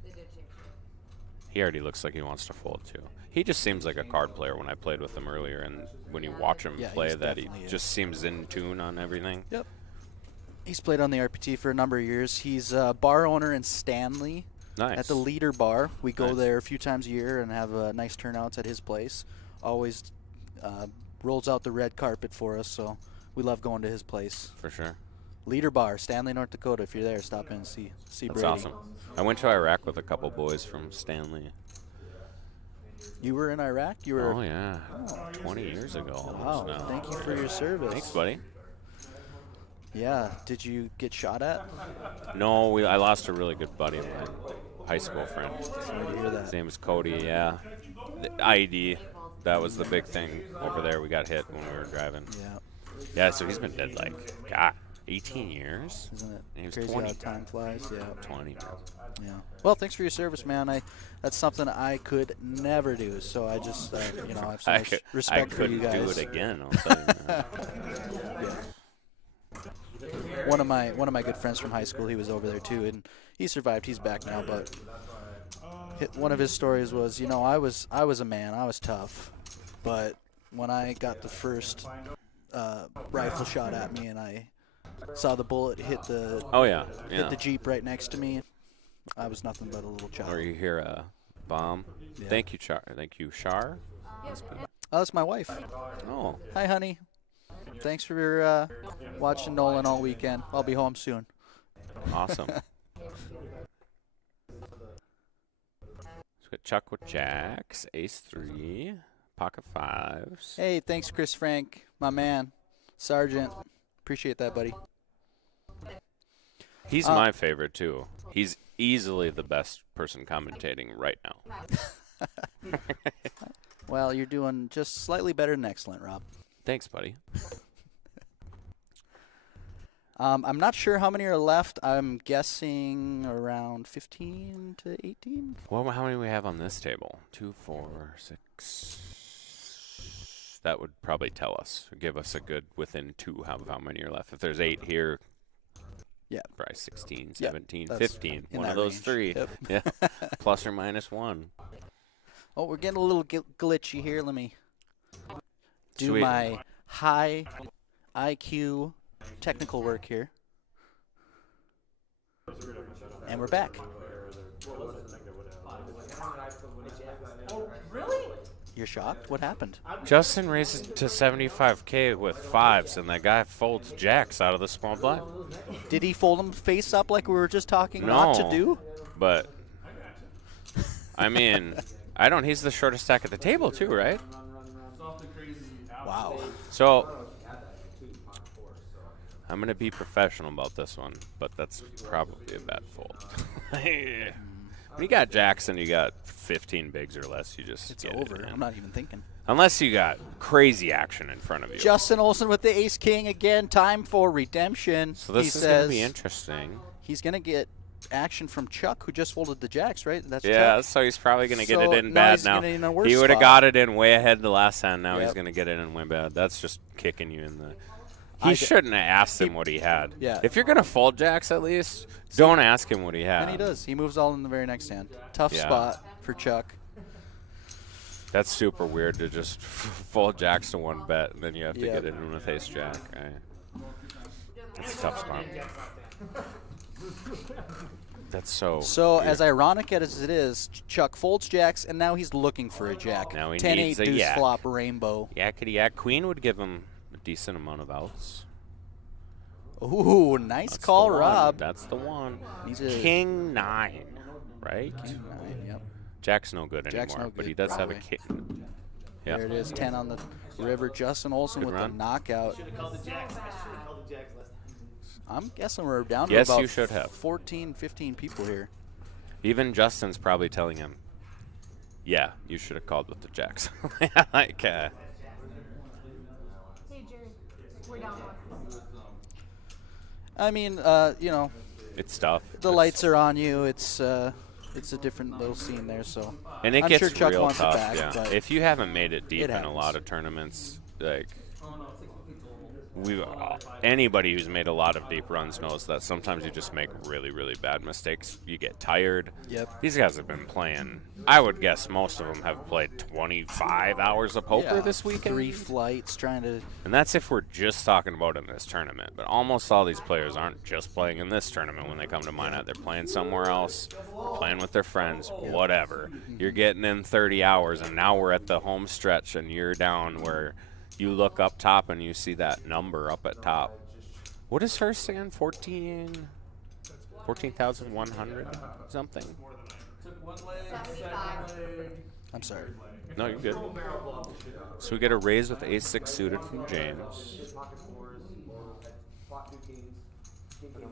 They did change it. He already looks like he wants to fold too. He just seems like a card player when I played with him earlier, and when you watch him Yeah, play, he's that he definitely just seems in tune on everything. Yep. He's played on the RPT for a number of years. He's a bar owner in Stanley. Nice. At the Leader Bar. We go Nice. there a few times a year and have nice turnouts at his place. Always rolls out the red carpet for us, so we love going to his place. For sure. Leader Bar, Stanley, North Dakota. If you're there, stop in and see That's Brady. awesome. I went to Iraq with a couple boys from Stanley. You were in Iraq? You were. Oh yeah, 20 years ago almost Wow. now. Thank you for your service. Thanks, buddy. Yeah. Did you get shot at? No, I lost a really good buddy of mine, high school friend. Sorry to hear that. His name is Cody. Yeah, the IED. That was the big thing over there. We got hit when we were driving. Yeah. Yeah, so he's been dead like, God, 18 years. Isn't it He was crazy 20. how time flies? Yeah. 20. Yeah. Well, thanks for your service, man. That's something I could never do. So I just, I have so much respect for you couldn't guys. do it again. I'll tell you that. One of my good friends from high school, he was over there too, and he survived. He's back now, but one of his stories was, I was a man, I was tough, but when I got the first rifle shot at me and I saw the bullet hit the Oh yeah, hit yeah. the Jeep right next to me, I was nothing but a little child. Or you hear a bomb. Yeah. Thank you, Char. Thank you, Shar. Oh, that's my wife. Oh, Hi, honey. Thanks for watching Nolan all weekend. I'll be home soon. awesome. So we got Chuck with jacks, ace 3, pocket 5s. Hey, thanks, Chris Frank, my man, Sergeant. Appreciate that, buddy. He's my favorite too. He's easily the best person commentating right now. Well, you're doing just slightly better than excellent, Rob. Thanks, buddy. I'm not sure how many are left. I'm guessing around 15 to 18. Well, how many do we have on this table? 2, 4, 6. That would probably tell us, give us a good within 2 how many are left. If there's 8 here, Yeah. probably 16, Yep, 17, that's 15. in One of that those range. 3. Yep. Yeah, plus or minus 1. Oh, we're getting a little glitchy here. Let me do Sweet. my high IQ technical work here. And we're back. You're shocked? What happened? Justin raises to 75K with 5s, and that guy folds jacks out of the small blind. Did he fold him face up like we were just talking not to No. do? But, I mean, he's the shortest stack at the table too, right? Wow. So, I'm going to be professional about this one, but that's probably a bad fold. When you got jacks and you got 15 bigs or less, you just It's get over. it in. I'm not even thinking. Unless you got crazy action in front of you. Justin Olson with the ace king again. Time for redemption. So this he is going says to be interesting. he's going to get action from Chuck, who just folded the jacks, right? That's Yeah, Chuck. so he's probably going to get So it in now bad he's now. gonna be in a worse He would have spot. got it in way ahead the last hand. Now he's Yep. going to get it in way bad. That's just kicking you in the. I He d- shouldn't have asked him what he had. Yeah. If you're going to fold jacks at least, don't ask him what he had. And he does. He moves all in the very next hand. Tough Yeah. spot for Chuck. That's super weird to just fold jacks to one bet, and then you have to Yep. get it in with ace jack. That's a tough spot. That's So weird. as ironic as it is, Chuck folds jacks, and now he's looking for a jack. Now he 10-8 needs a deuce yak. flop rainbow. Yakety yak. Queen would give him a decent amount of outs. Ooh, nice That's call, the one. Rob. That's the one. He's a King 9, right? king 9, yep. Jack's no good Jack's anymore, no but he good, does have a probably. king. Yeah. There it is, 10 on the river. Justin Olson Good with run. the knockout. Should have called the jacks. I should have called the jacks last time. I'm guessing we're down to Yes, about you should have. 14, 15 people here. Even Justin's probably telling him, yeah, you should have called with the jacks. like, Hey, Jerry. We're down one. I mean, you know, it's tough. the lights are on you. It's a different little scene there, so. And it I'm gets sure Chuck real wants it tough. back, yeah. but If you haven't made it deep it in a happens. lot of tournaments, like anybody who's made a lot of deep runs knows that sometimes you just make really, really bad mistakes. You get tired. Yep. These guys have been playing. I would guess most of them have played 25 hours of poker yeah, this weekend. 3 flights trying to. And that's if we're just talking about in this tournament. But almost all these players aren't just playing in this tournament when they come to Minot. They're playing somewhere else, playing with their friends, whatever. You're getting in 30 hours, and now we're at the home stretch, and you're down where you look up top and you see that number up at top. What is her stand? 14,100 something? 75. I'm sorry. No, you're good. So we get a raise with ace-6 suited from James. Pocket 4s, flop 2 kings, king 9.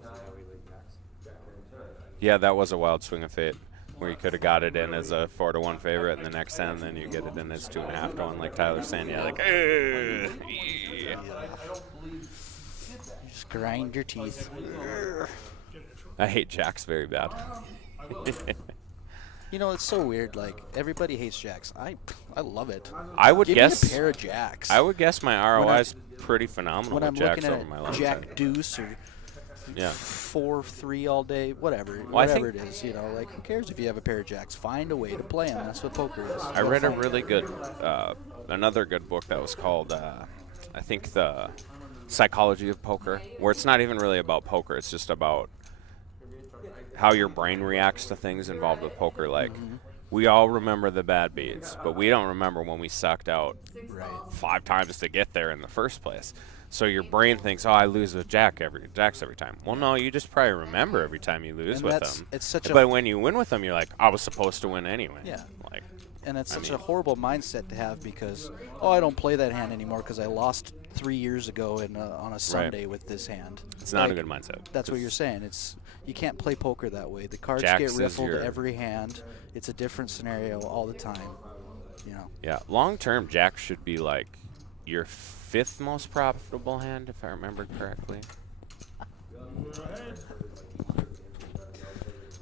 Yeah, that was a wild swing of fate, where you could have got it in as a 4-1 favorite in the next hand, and then you get it in as 2.5 to 1, like Tyler's saying. Yeah, like, yeah. Just grind your teeth. I hate jacks very bad. You know, it's so weird. Like, everybody hates jacks. I love it. I would Give guess. me a pair of jacks. I would guess my When ROI I- is pretty phenomenal when I'm with jacks looking over at my lifetime. Jack Deuce or Yeah. 4-3 all day, whatever, Well, I whatever think- it is. You know, like who cares if you have a pair of jacks? Find a way to play them. That's what poker is. I read a really good, another good book that was called, I think, The Psychology of Poker, where it's not even really about poker. It's just about how your brain reacts to things involved with poker. Like, we all remember the bad beats, but we don't remember when we sucked out 5 times to get there in the first place. So your brain thinks, oh, I lose with jacks every time. Well, no, you just probably remember every time you lose And with that's- them. it's such a- But when you win with them, you're like, I was supposed to win anyway. Yeah. Like, And it's I such mean- a horrible mindset to have because, oh, I don't play that hand anymore because I lost 3 years ago on a Sunday with this hand. it's not a Like, good mindset. That's what you're saying. It's you can't play poker that way. The cards Jacks get is riffled your- every hand. It's a different scenario all the time. You know. Yeah, long term, Jack should be like your 5th most profitable hand, if I remember correctly.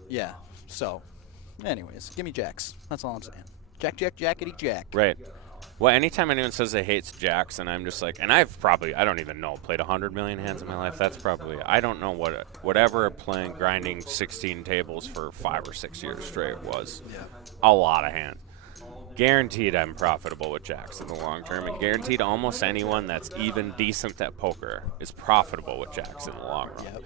Yeah. So, anyways, give me jacks. That's all I'm saying. Jack, jackety, jack. Right. Well, anytime anyone says they hates jacks, and I'm just like, and I've probably, I don't even know, played 100 million hands in my life. That's probably, I don't know whatever playing, grinding 16 tables for 5 or 6 years straight was. Yeah. A lot of hands. Guaranteed I'm profitable with jacks in the long term, and guaranteed almost anyone that's even decent at poker is profitable with jacks in the long run. Yep.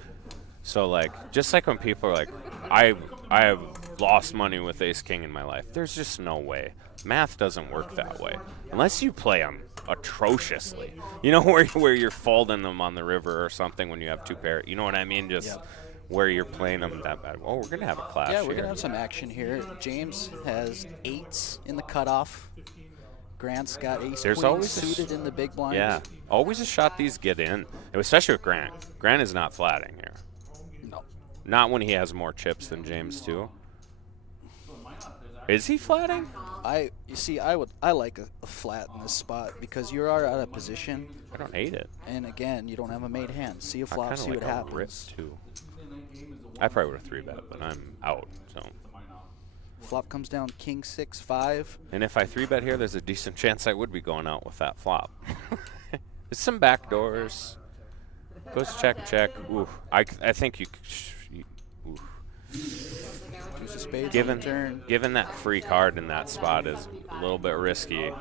So, like, just like when people are like, I have lost money with ace king in my life. There's just no way. Math doesn't work that way. Unless you play them atrociously. You know, where you're folding them on the river or something when you have 2 pair. You know what I mean? Just Yep. where you're playing them that bad. Oh, we're going to have a clash Yeah, we're here. going to have some action here. James has 8s in the cutoff. Grant's got ace There's queens always a suited in the big blind. Yeah. Always a shot these get in, especially with Grant. Grant is not flatting here. No. Not when he has more chips than James, too. Is he flatting? You see, I like a flat in this spot because you are out of position, I don't hate it. and again, you don't have a made hand. See a I flop, kind of see like what a rip, happens. too. I probably would have 3-bet, but I'm out, so. Flop comes down king 6-5. And if I 3-bet here, there's a decent chance I would be going out with that flop. There's some backdoors. Goes check, check. Ooh, I think you. Ooh. Deuce of spades on Given the turn. given that free card in that spot is a little bit risky.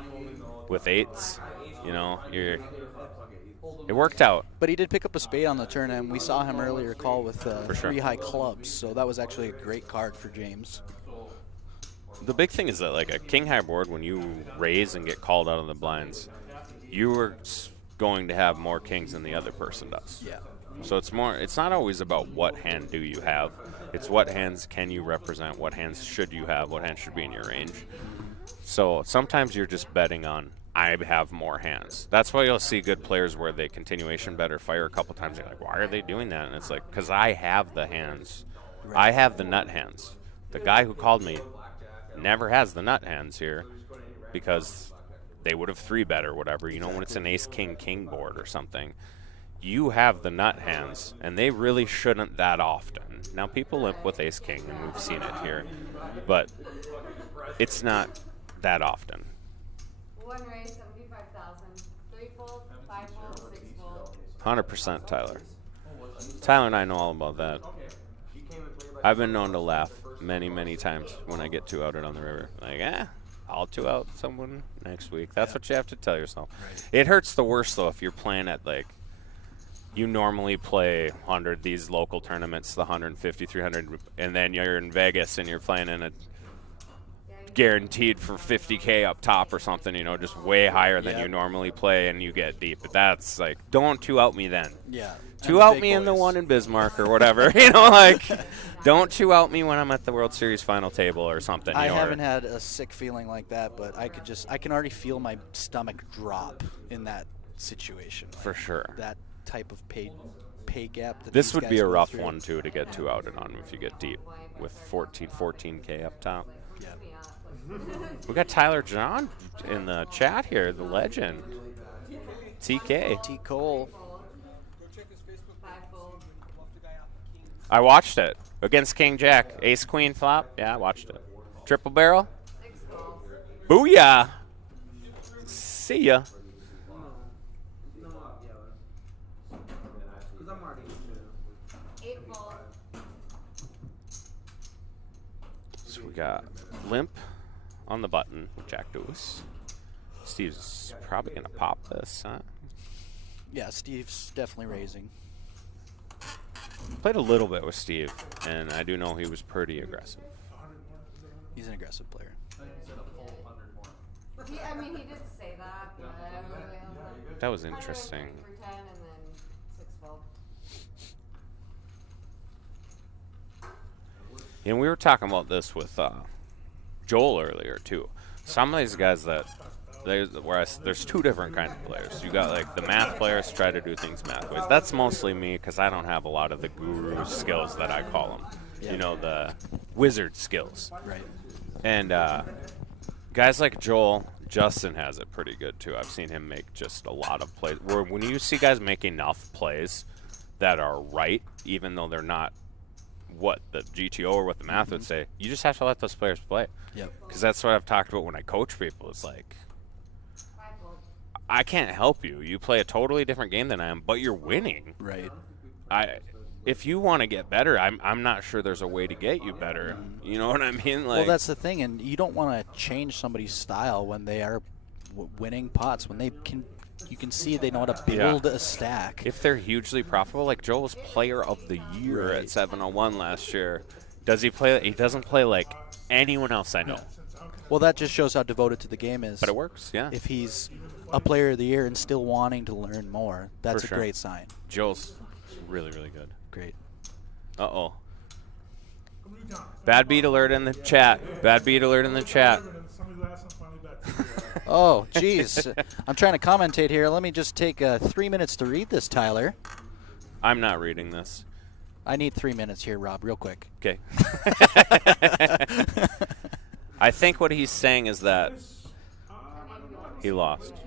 With 8s, you know, it worked out. But he did pick up a spade on the turn, and we saw him earlier call with For sure. 3 high clubs, so that was actually a great card for James. The big thing is that, like, a king high board, when you raise and get called out of the blinds, you are going to have more kings than the other person does. Yeah. So it's not always about what hand do you have. It's what hands can you represent, what hands should you have, what hands should be in your range. So sometimes you're just betting on, I have more hands. That's why you'll see good players where they continuation bet or fire a couple times. You're like, why are they doing that? And it's like, because I have the hands. Right. I have the nut hands. The guy who called me never has the nut hands here because they would have 3-bet or whatever. You know, when it's an ace-king-king board or something, you have the nut hands, and they really shouldn't that often. Now, people limp with ace-king, and we've seen it here, but it's not that often. One raise, 75,000. 3 fold, 5 fold, 6 fold. 100% Tyler. Tyler and I know all about that. I've been known to laugh many, many times when I get 2-outed on the river. Like, I'll 2-out someone next week. That's what you have to tell yourself. It hurts the worst, though, if you're playing at, like, you normally play 100, these local tournaments, the 150, 300, and then you're in Vegas and you're playing in a guaranteed for 50K up top or something, you know, just way higher than Yep. you normally play, and you get deep. But that's like, don't 2-out me then. Yeah. 2-out me in the one in Bismarck or whatever. You know, like, don't 2-out me when I'm at the World Series final table or something. I you know, haven't had a sick feeling like that, but I can already feel my stomach drop in that situation. For sure. That type of pay gap. That This these would be guys a go rough through. one, too, to get 2-outed on if you get deep with 14K up top. Yeah. We got Tyler John in the chat here, the legend. TK. T. Cole. 5 fold. I watched it. Against King Jack. Ace Queen flop. Yeah, I watched it. Triple barrel. 6 fold. Booyah. See ya. So we got limp on the button with Jack Deuce. Steve's probably going to pop this, huh? Yeah, Steve's definitely raising. Played a little bit with Steve, and I do know he was pretty aggressive. He's an aggressive player. I mean, he did say that, but I don't really know. That was interesting. For 10 and then 6 fold. And we were talking about this with Joel earlier too. Some of these guys that there's two different kind of players. You got like the math players try to do things math ways. That's mostly me because I don't have a lot of the guru skills that I call them. Yeah. You know, the wizard skills. Right. And guys like Joel, Justin has it pretty good too. I've seen him make just a lot of plays. Where when you see guys make enough plays that are right, even though they're not what the GTO or what the math would say, you just have to let those players play. Yep. Because that's what I've talked about when I coach people. It's like, 5 fold. I can't help you. You play a totally different game than I am, but you're winning. Right. If you want to get better, I'm not sure there's a way to get you better. You know what I mean? Like, Well, that's the thing, and you don't want to change somebody's style when they are winning pots. When they can, you can see they know how to build a stack. if they're hugely profitable, like Joel was Player of the Year Right. at 701 last year. Does he play? He doesn't play like anyone else I know, Well, that just shows how devoted to the game is. but it works. Yeah, If he's a player of the year and still wanting to learn more, that's For a sure. great sign. Joel's really, really good. Great. Uh-oh. Bad beat alert in the chat. Bad beat alert in the chat. Oh, jeez. I'm trying to commentate here. Let me just take 3 minutes to read this, Tyler. I'm not reading this. I need 3 minutes here, Rob, real quick. Okay. I think what he's saying is that he lost. Yeah,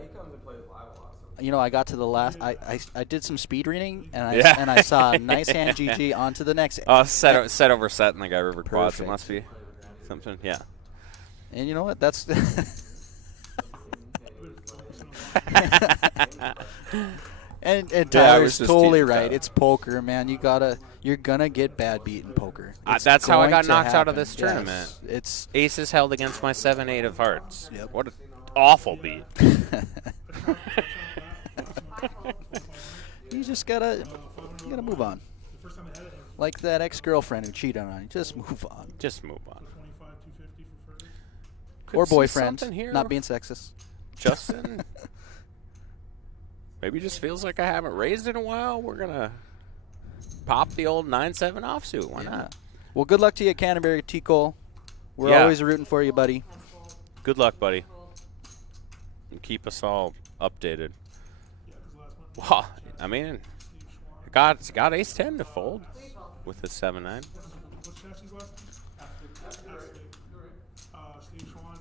he comes and plays live a lot. So. You know, I got to the last. I did some speed reading, and Yeah. I saw a nice hand GG on to the next. Set over set, and the guy river quads. It Perfect. must be something. Yeah. And you know what? That's. And Yeah, I Tyler's was just totally teasing right. Tyler. It's poker, man. You're gonna get bad beat in poker. It's That's how I going got to knocked out of happen. this tournament. Yes, it's Aces held against my 7-8 of hearts. Yep. What an awful beat. you just gotta move on. Like that ex-girlfriend who cheated on you. Just move on. Just move on. Or see boyfriend. something here. Not being sexist. Justin. Maybe just feels like I haven't raised in a while. We're gonna pop the old 9-7 offsuit. Why not? Well, good luck to you, Canterbury T. Cole. We're Yeah. always rooting for you, buddy. Good luck, buddy. And keep us all updated. Wow. I mean, it's got ace-10 to fold with the 7-9.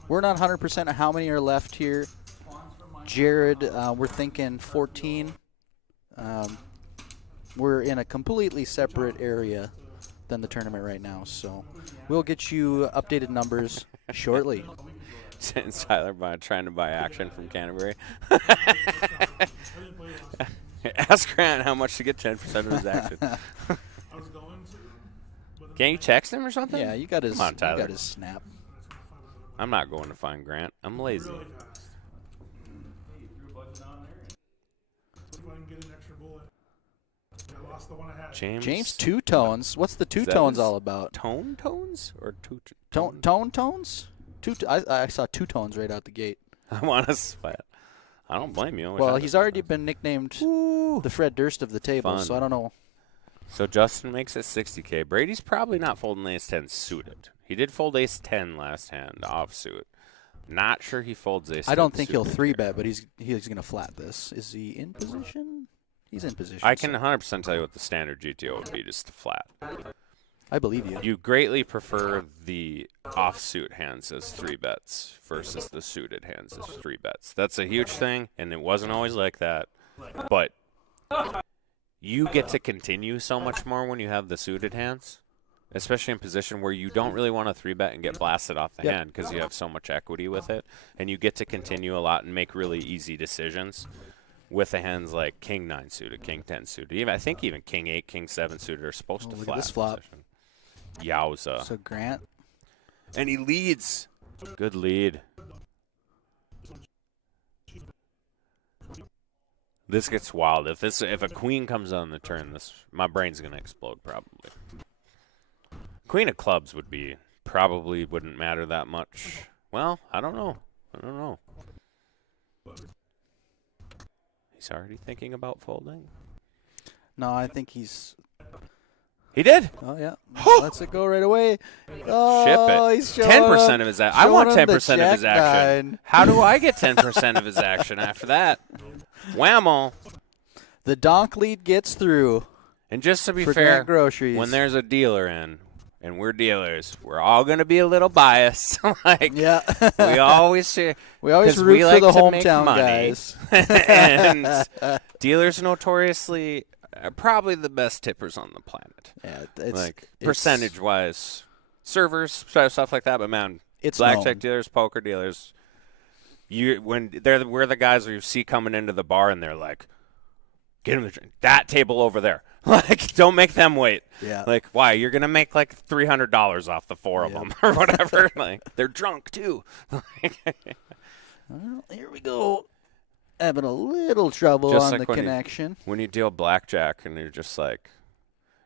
We're not 100% of how many are left here. Jared, we're thinking 14. We're in a completely separate area than the tournament right now, so we'll get you updated numbers shortly. Since Tyler trying to buy action from Canterbury. Ask Grant how much to get 10% of his action. Can't you text him or something? Yeah, you got his, Come on, you Tyler. got his snap. I'm not going to find Grant. I'm lazy. James Two Tones. What's the Two Tones all about? Tones or two Tones? I saw Two Tones right out the gate. I want to sweat. I don't blame you. I wish I Well, was he's like already that. been nicknamed the Fred Durst of the table, Fun. so I don't know. So Justin makes it 60K. Brady's probably not folding ace-10 suited. He did fold ace-10 last hand offsuit. Not sure he folds ace-10 I don't think he'll suited 3-bet, here. but he's going to flat this. Is he in position? He's in position. I can so 100% tell you what the standard GTO would be, just to flat. I believe you. You greatly prefer the offsuit hands as 3-bets versus the suited hands as 3-bets. That's a huge thing, and it wasn't always like that. But you get to continue so much more when you have the suited hands, especially in position where you don't really want to 3-bet and get blasted off the Yep. hand because you have so much equity with it, and you get to continue a lot and make really easy decisions with the hands like King 9 suited, King 10 suited. I think even King 8, King 7 suited are supposed to look at flat this flop. position. Yowza. So Grant. And he leads. Good lead. This gets wild. If a queen comes on the turn, my brain's gonna explode probably. Queen of clubs probably wouldn't matter that much. Well, I don't know. He's already thinking about folding. No, I think he's. He did. Oh yeah. Lets it go right away. Oh, Ship it. He's showing 10% of his action. I want 10% of his jack action. nine. How do I get 10% of his action after that? Whammo. The donk lead gets through. And just to be For fair, Grant Groceries. when there's a dealer in, and we're dealers, we're all going to be a little biased. Yeah. we always We always 'cause root we for like the to make hometown money. guys. And dealers notoriously are probably the best tippers on the planet. Yeah, it's Percentage-wise, servers, stuff like that. But man, It's blackjack known. dealers, poker dealers, we're the guys where you see coming into the bar and they're like, get him the drink. That table over there. Like, don't make them wait. Yeah. Like, why? You're gonna make like $300 off the four of them or whatever. Like, they're drunk too. Well, here we go. Having a little trouble Just on like the when connection. When you deal blackjack and you're just like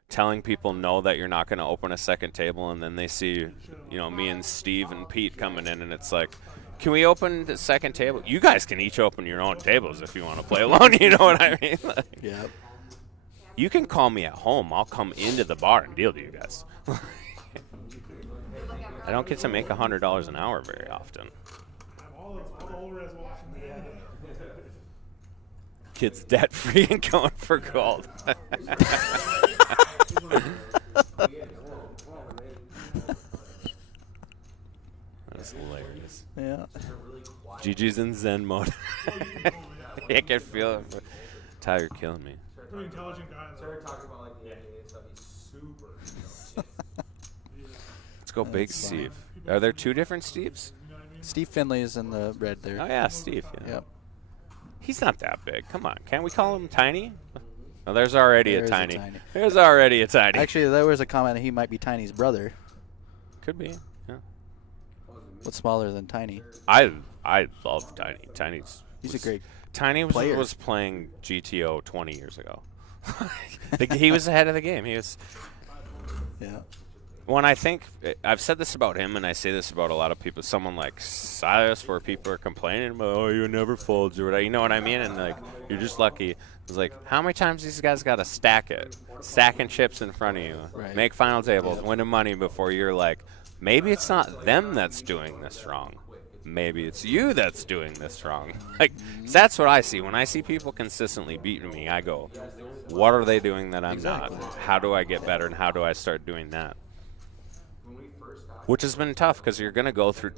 telling people no that you're not going to open a second table, and then they see, me and Steve and Pete coming in, and it's like, can we open the second table? You guys can each open your own tables if you want to play alone. You know what I mean? Like, Yep. you can call me at home. I'll come into the bar and deal to you guys. I don't get to make $100 an hour very often. Kids debt free and going for gold. That's hilarious. Yeah. Gigi's in Zen mode. I can feel it. Tyler, you're killing me. Pretty intelligent guy. Started talking about like the NBA and stuff. He's super. Let's go big Steve. Are there two different Steves? Steve Finley is in the red there. Oh, yeah, Steve. Yeah. Yep. He's not that big. Come on. Can't we call him tiny? Oh, there's already There a is tiny. There's already a tiny. Actually, there was a comment that he might be Tiny's brother. Could be. Yeah. What's smaller than Tiny? I love Tiny. He's a great Tiny player. was playing GTO 20 years ago. He was ahead of the game. He was. Yeah. When I think I've said this about him, and I say this about a lot of people. Someone like Silas, where people are complaining about, oh, you never folds or whatever. You know what I mean? And like, you're just lucky. It's like, how many times these guys got to stack it, stacking chips in front of you, Right. make final tables, winning money before you're like, maybe it's not them that's doing this wrong. Maybe it's you that's doing this wrong. Like, 'cause that's what I see. When I see people consistently beating me, I go, what are they doing that I'm not? How do I get better, and how do I start doing that? Which has been tough because you're going to go through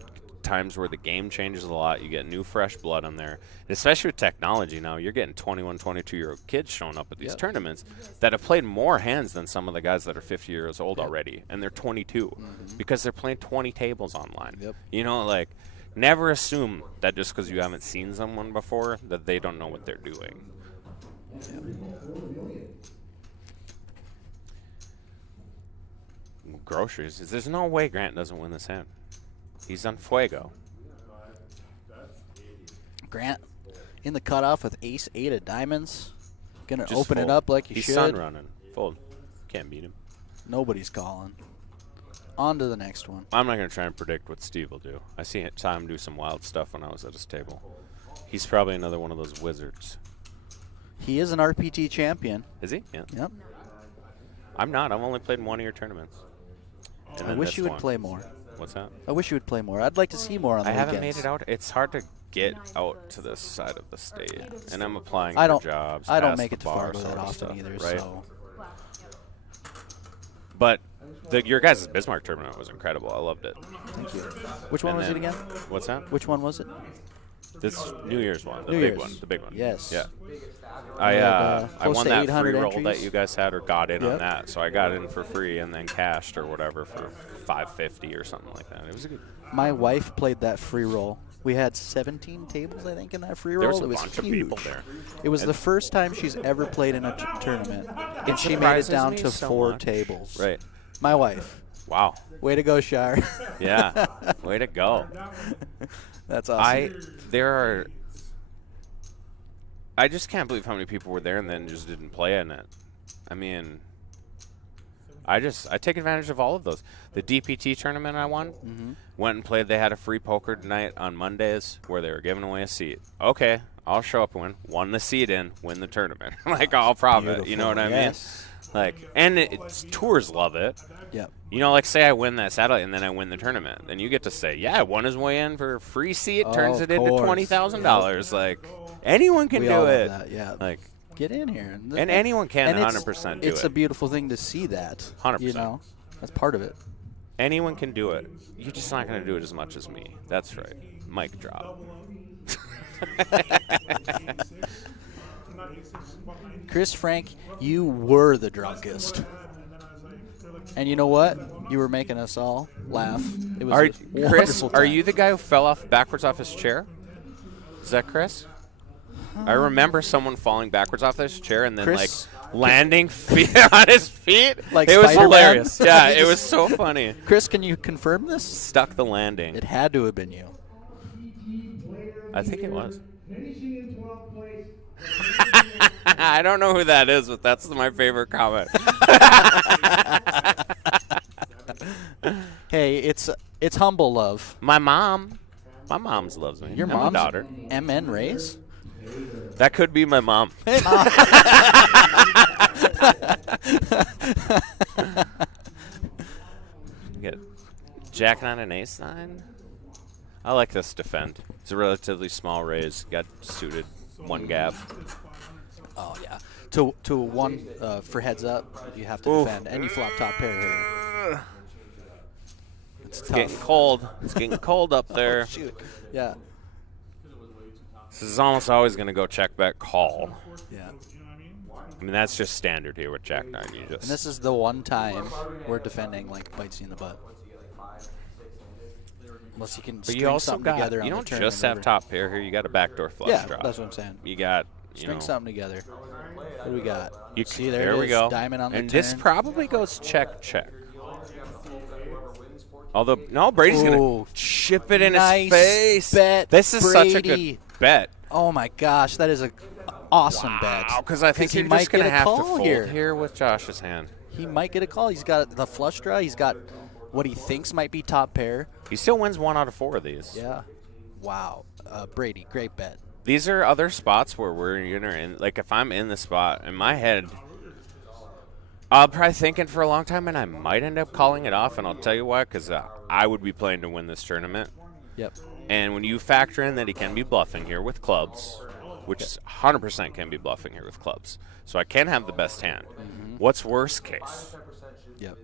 times where the game changes a lot. You get new, fresh blood on there. And especially with technology now, you're getting 21, 22-year-old kids showing up at these tournaments that have played more hands than some of the guys that are 50 years old already. And they're 22 because they're playing 20 tables online. Yep. You know, like, never assume that just because you haven't seen someone before that they don't know what they're doing. Groceries. There's no way Grant doesn't win this hand. He's on fuego. Grant in the cutoff with ace 8 of diamonds. Gonna Just open fold. it up like he He's should. sun running. Fold. Can't beat him. Nobody's calling. On to the next one. I'm not going to try and predict what Steve will do. I saw him do some wild stuff when I was at his table. He's probably another one of those wizards. He is an RPT champion. Is he? Yeah. Yep. I'm not. I've only played 1 of your tournaments. And I then wish this you would one. play more. What's that? I wish you would play more. I'd like to see more on the I haven't weekends. made it out. It's hard to get out to this side of the state. And I'm applying I for don't. jobs. I don't past make the it to bar Fargo sort that of often stuff, either. right? So But your guys' Bismarck tournament was incredible. I loved it. thank you. Which one And was it then- again? What's that? Which one was it? This New Year's one. The New big Year's. one. The big one. Yes. Yeah. had, I close won to that 800 free roll entries. that you guys had, or got in on Yep. that. So I got in for free and then cashed or whatever for $550 or something like that. It was a good. My wife played that free roll. We had 17 tables, I think, in that free roll. There was a it was bunch huge. of people there. It was And- the first time she's ever played in a tournament, and she made it surprises down me to so 4 much. tables. Right. My wife. Wow. Way to go, Shar. Yeah. Way to go. That's awesome. I just can't believe how many people were there and then just didn't play in it. I mean, I take advantage of all of those. The DPT tournament I won, went and played. They had a free poker night on Mondays where they were giving away a seat. Okay, I'll show up and win. Won the seat in, win the tournament. Like, all profit. You know what I mean? Like, and tours love it. Yep. You know, like, say I win that satellite and then I win the tournament. Then you get to say, yeah, I won his way in for a free seat, turns it into $20,000. Like, anyone can do it. That, yeah. Like, get in here. And anyone can and 100% do it. It's a beautiful thing to see that. 100%. You know, that's part of it. Anyone can do it. You're just not going to do it as much as me. That's right. Mic drop. Chris Frank, you were the drunkest. And you know what? You were making us all laugh. It was Chris, time. are you the guy who fell backwards off his chair? Is that Chris? I remember someone falling backwards off his chair and then Chris, landing on his feet. Like it was Spider-Man? hilarious. Yeah, it was so funny. Chris, can you confirm this? Stuck the landing. It had to have been you. I think it was. Finishing in 12th place. I don't know who that is, but that's my favorite comment. Hey, it's humble love. My mom's loves me. Your I'm a mom's daughter. MN Rays? That could be my mom. Hey, Mom. Get Jack 9 and Ace 9. I like this defend. It's a relatively small raise. Got suited. One gav. Oh, yeah. To one for heads up, you have to defend. And you flop top pair here. It's tough. Getting cold. It's getting cold up there. Oh, shoot. Yeah. This is almost always going to go check back call. Yeah. I mean, that's just standard here with Jack 9. You just. And this is the one time where defending like bites you in the butt. Unless you can But string you also something got. together on You the don't turn just and have river. top pair here. You got a backdoor flush Yeah, draw. that's what I'm saying. You got. You String know, something together. What do we got? You See, there it we is, go. Diamond on the and turn. this probably goes check. Although no, Brady's Ooh. gonna chip it in Nice his face. bet, This is such a Brady. good bet. Oh my gosh, that is a awesome bet. Because I think he you're might just gonna get a have to call fold here. here with Josh's hand. He might get a call. He's got the flush draw. He's got what he thinks might be top pair. He still wins 1 out of 4 of these. Yeah. Wow. Brady, great bet. These are other spots where we're in. Like if I'm in the spot in my head, I'll probably thinking for a long time, and I might end up calling it off. And I'll tell you why, because I would be playing to win this tournament. Yep. And when you factor in that he can be bluffing here with clubs, which is 100% can be bluffing here with clubs, so I can have the best hand. What's worst case? Yep.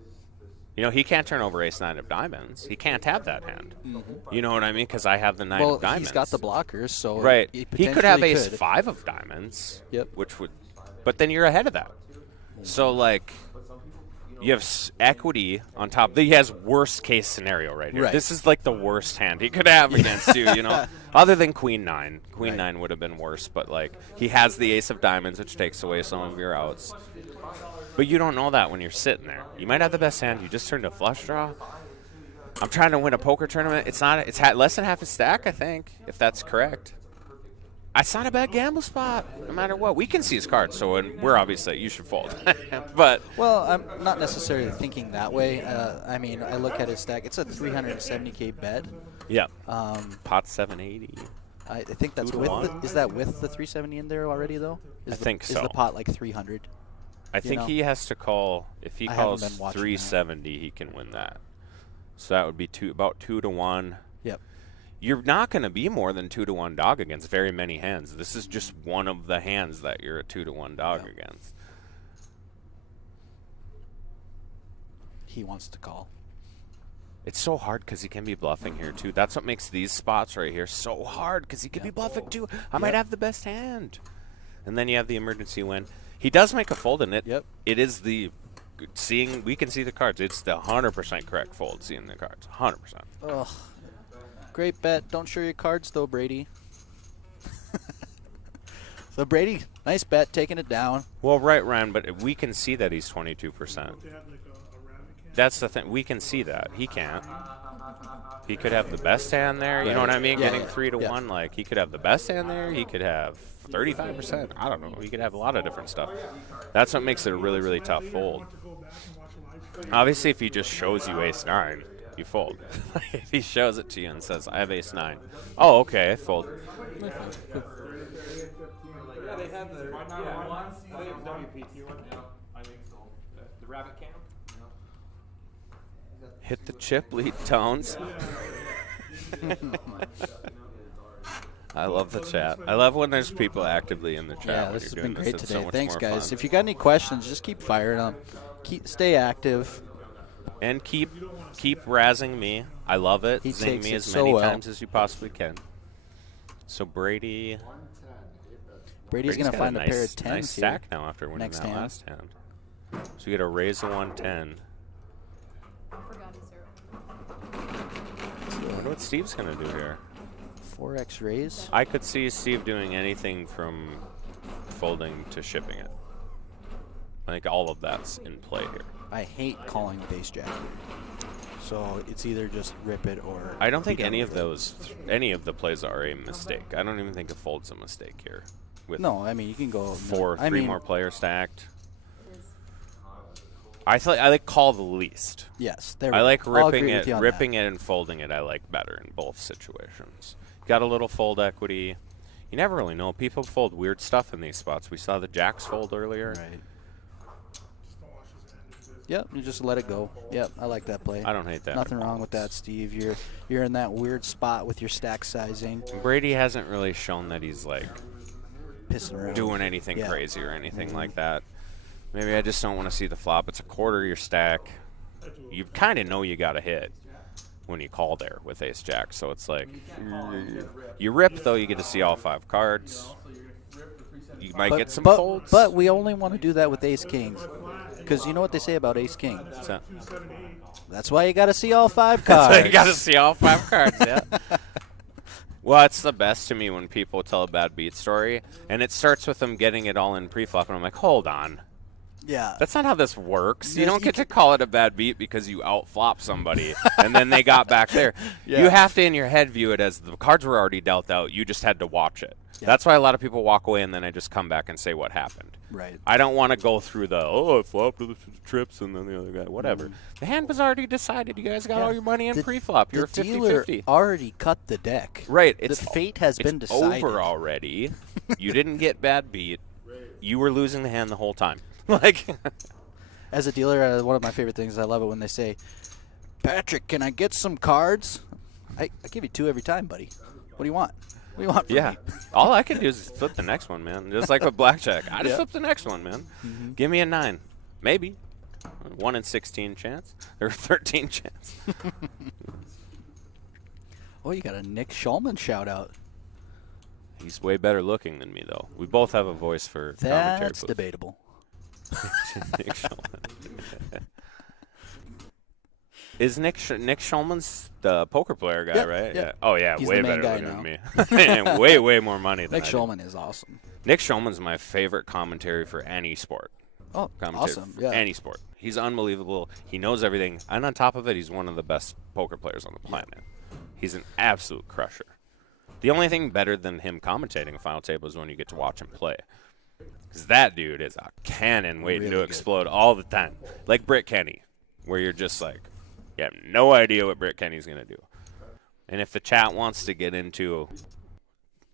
You know, he can't turn over ace 9 of diamonds. He can't have that hand. You know what I mean? Because I have the 9 Well, of diamonds. he's got the blockers, so Right. He He could have potentially ace could. 5 of diamonds. Yep. Which would, but then you're ahead of that. So like, you have equity on top. He has worst case scenario right here. Right. This is like the worst hand he could have against you. You know, other than Queen 9. Queen Right. 9 would have been worse. But like, he has the ace of diamonds, which takes away some of your outs. But you don't know that when you're sitting there. You might have the best hand. You just turned a flush draw. I'm trying to win a poker tournament. It's not. It's less than half a stack, I think, if that's correct. It's not a bad gamble spot, no matter what. We can see his cards, so we're obviously you should fold. But Well, I'm not necessarily thinking that way. I mean, I look at his stack. It's a 370K bet. yeah, Um, pot 780. I think that's 2 to with 1. is that with the 370 in there already though? I think Is so. the pot like 300? I think know? he has to call. If he I haven't calls been watching that. 370, he can win that. So that would be about 2 to 1. Yep. You're not going to be more than 2 to 1 dog against very many hands. This is just one of the hands that you're a 2 to 1 dog Yeah. against. He wants to call. It's so hard because he can be bluffing here too. That's what makes these spots right here so hard because he could be bluffing too. I might have the best hand. And then you have the emergency win. He does make a fold in it. Yep. It is the seeing. We can see the cards. It's the 100% correct fold. Seeing the cards, 100%. Ugh. Great bet. Don't show your cards though, Brady. So Brady, nice bet, taking it down. Well, right, Ryan, but we can see that he's 22%. that's the thing. We can see that. He can't. He could have the best hand there. You know what I mean? Yeah, Getting yeah. 3 to Yeah. 1. Like, he could have the best hand there. He could have 35%. I don't know. He could have a lot of different stuff. That's what makes it a really, really tough fold. Obviously, if he just shows you ace-9, you fold. If he shows it to you and says, I have ace-9. Oh, okay, I fold. Yeah, they have the WPT one. Yeah, I think so. The rabbit cam. Hit the chip, lead tones. I love the chat. I love when there's people actively in the chat. Yeah, when this you're has doing been this. great It's today. so much Thanks, more guys. fun. If you got any questions, just keep firing them. Stay active. And keep razzing me. I love it. He Zing takes me it as so many well. times as you possibly can. So Brady's Brady's going to got find a pair nice, of tens nice here. stack now after winning Next that hand. last hand. So you get a raise to 110. I forgot his zero. I wonder what Steve's going to do here. 4x raise. I could see Steve doing anything from folding to shipping it. I think all of that's in play here. I hate calling with ace jack. So it's either just rip it or. I don't think be done any of with it. any of the plays are a mistake. I don't even think a fold's a mistake here. With No, I mean you can go three more players stacked. I like call the least. Yes, there. I like I'll ripping agree it, with you on ripping that. it, and folding it. I like better in both situations. Got a little fold equity. You never really know. People fold weird stuff in these spots. We saw the jacks fold earlier. Right. Yep, you just let it go. Yep, I like that play. I don't hate that. Nothing wrong with that, Steve. You're in that weird spot with your stack sizing, Brady hasn't really shown that he's like pissing around. doing anything Yeah. crazy or anything like that. Maybe I just don't want to see the flop. It's a quarter of your stack. You kind of know you got a hit when you call there with ace jack. So it's like you rip though. You get to see all 5 cards. You might get some folds. But we only want to do that with ace kings, because you know what they say about ace king. So, That's why you got to see all 5 cards. so you got to see all 5 cards. Yeah. Well, it's the best to me when people tell a bad beat story, and it starts with them getting it all in pre-flop, and I'm like, hold on. Yeah. That's not how this works. You Yes, don't you get to call it a bad beat because you outflop somebody and then they got back there. Yeah. You have to, in your head, view it as the cards were already dealt out. You just had to watch it. Yeah. That's why a lot of people walk away and then I just come back and say what happened. Right. I don't want to go through I flopped to the trips and then the other guy. Whatever. The hand was already decided. You guys got Yeah. all your money in The- pre-flop. You were The dealer 50-50. already cut the deck. Right. The fate has been it's decided. over already. You didn't get bad beat. You were losing the hand the whole time. Like... As a dealer, one of my favorite things, I love it when they say, Patrick, can I get some cards? I give you 2 every time, buddy. What do you want? What do you want from Yeah. me? All I can do is flip the next one, man. Just like with blackjack. I just Yeah. flip the next one, man. Give me a 9. Maybe. 1 in 16 chance. Or 13 chance. Oh, you got a Nick Schulman shout out. He's way better looking than me, though. We both have a voice for commentary. That's booth. debatable. Nick Schulman. Is Nick Schulman's the poker player guy, Yeah, right? yeah. Oh, yeah. He's way the main better guy looking than me. And way more money than Nick I do. Schulman is awesome. Nick Schulman's my favorite commentary for any sport. Oh, Commentary awesome. for Yeah. any sport. He's unbelievable. He knows everything. And on top of it, he's one of the best poker players on the planet. He's an absolute crusher. The only thing better than him commentating a final table is when you get to watch him play. Because that dude is a cannon waiting Really to good. explode all the time. Like Britt Kenny, where you're just like, you have no idea what Britt Kenny's going to do. And if the chat wants to get into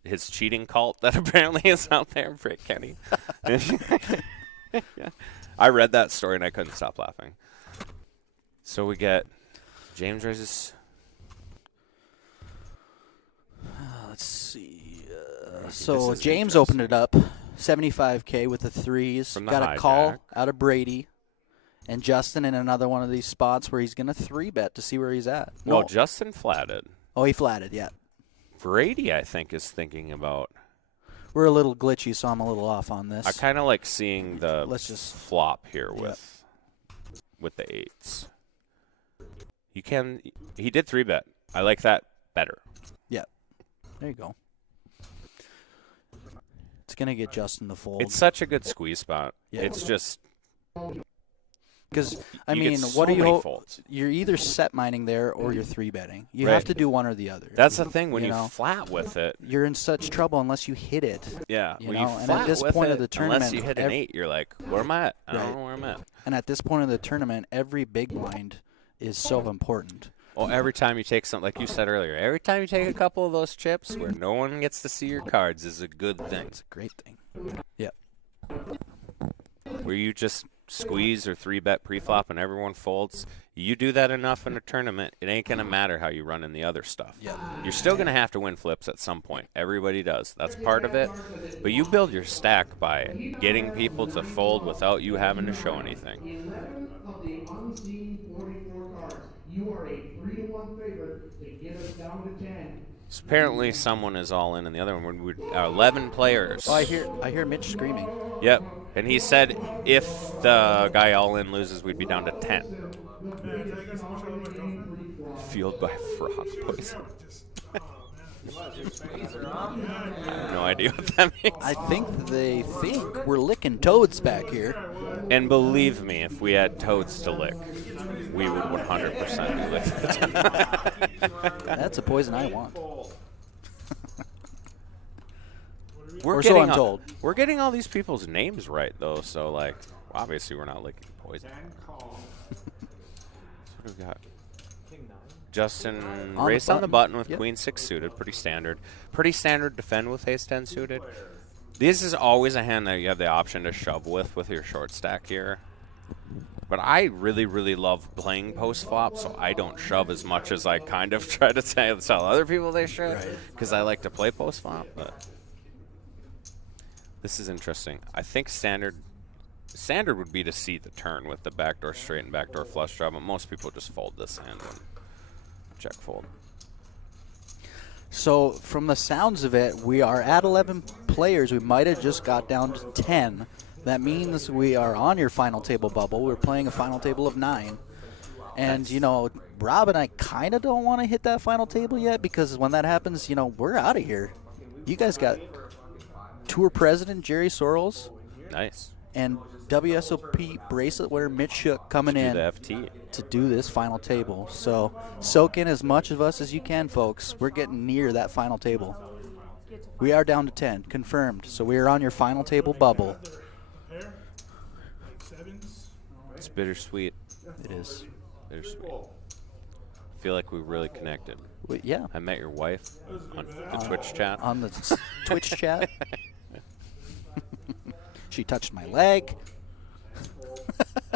his cheating cult that apparently is out there, Britt Kenny. I read that story and I couldn't stop laughing. So we get James raises. Let's see. This So is James interesting. opened it up, 75K with the threes. From the Got a call hijack. out of Brady. And Justin in another one of these spots where he's going to 3-bet to see where he's at. No, Justin flatted. Oh, he flatted, yeah. Brady, I think, is thinking about. We're a little glitchy, so I'm a little off on this. I kind of like seeing the Let's just- flop here with the 8s. He did 3-bet. I like that better. Yeah. There you go. It's going to get Justin to fold. It's such a good squeeze spot. Yeah. It's just Because I You get mean, so what are you? many folds. You're either set mining there or you're 3-betting. You have Right. to do one or the other. That's the thing when You you know? flat with it. You're in such trouble unless you hit it. Yeah, You when know, you and flat at this with point it, of the unless tournament, you hit an 8, you're like, where am I at? I Right. don't know where I'm at. And at this point of the tournament, every big blind is so important. Well, every time you take something, like you said earlier, every time you take a couple of those chips where no one gets to see your cards is a good thing. It's a great thing. Yep. Where you just squeeze or 3-bet pre-flop and everyone folds, you do that enough in a tournament, it ain't going to matter how you run in the other stuff. Yep. You're still going to have to win flips at some point. Everybody does. That's part of it. But you build your stack by getting people to fold without you having to show anything. 11 of the unseen 44 cards. You are a 3-1 favorite to get us down to 10. So apparently someone is all in the other one. We're 11 players. Oh, I hear Mitch screaming. Yep. And he said if the guy all in loses, we'd be down to 10. Fueled by frog poison. I have no idea what that means. I think they think we're licking toads back here. And believe me, if we had toads to lick, we would 100% be licked. That's a poison I want. We're Or so getting I'm all- told. We're getting all these people's names right, though, so, like, obviously we're not licking poison. What do we got? Justin On the raised on the button. button with Yep. Queen 6 suited. Pretty standard. Pretty standard defend with Ace 10 suited. This is always a hand that you have the option to shove with your short stack here. But I really, really love playing post flop, so I don't shove as much as I kind of try to tell other people they should, because I like to play post flop. But this is interesting. I think standard would be to see the turn with the backdoor straight and backdoor flush draw, but most people just fold this hand and check fold. So from the sounds of it, we are at 11 players. We might have just got down to 10. That means we are on your final table bubble. We're playing a final table of 9. And, you know, Rob and I kind of don't want to hit that final table yet, because when that happens, you know, we're out of here. You guys got tour president Jerry Sorrells Nice. and WSOP bracelet winner Mitch Shook coming Do in the FT. to do this final table. So soak in as much of us as you can, folks. We're getting near that final table. We are down to 10, confirmed. So we are on your final table bubble. It's bittersweet. It is. Bittersweet. I feel like we really connected. Yeah. I met your wife on the Twitch chat. On the Twitch chat. She touched my leg.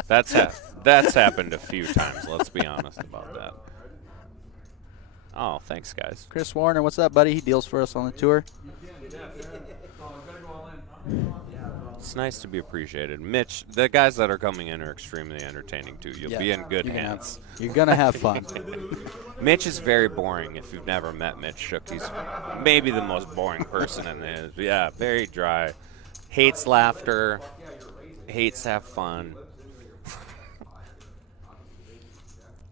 That's happened a few times. Let's be honest about that. Oh, thanks, guys. Chris Warner, what's up, buddy? He deals for us on the tour. It's nice to be appreciated. Mitch, the guys that are coming in are extremely entertaining, too. You'll be in good hands. You're going to have fun. Mitch is very boring if you've never met Mitch Shook. He's maybe the most boring person in this. Yeah, very dry. Hates laughter. Hates to have fun.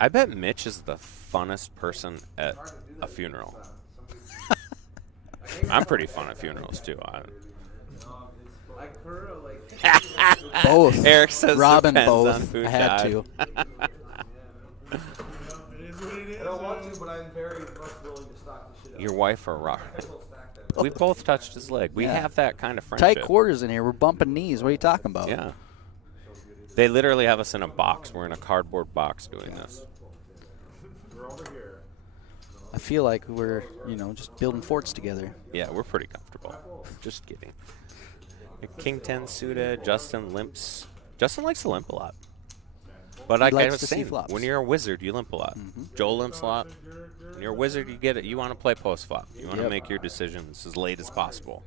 I bet Mitch is the funnest person at a funeral. I'm pretty fun at funerals, too. Both. Eric says Robin depends on both. who I had died. to. I don't want to, but I'm very much willing to stock the shit up. Your wife or Robin? We both touched his leg. We Yeah. have that kind of friendship. Tight quarters in here. We're bumping knees. What are you talking about? Yeah. They literally have us in a box. We're in a cardboard box doing this. I feel like we're, you know, just building forts together. Yeah, we're pretty comfortable. Just kidding. King 10 suited. Justin limps. Justin likes to limp a lot. But He like I likes was to see saying, flops. when you're a wizard, you limp a lot. Joel limps a lot. When you're a wizard, you get it. You want to play post flop. You want to Yep. make your decisions as late as possible.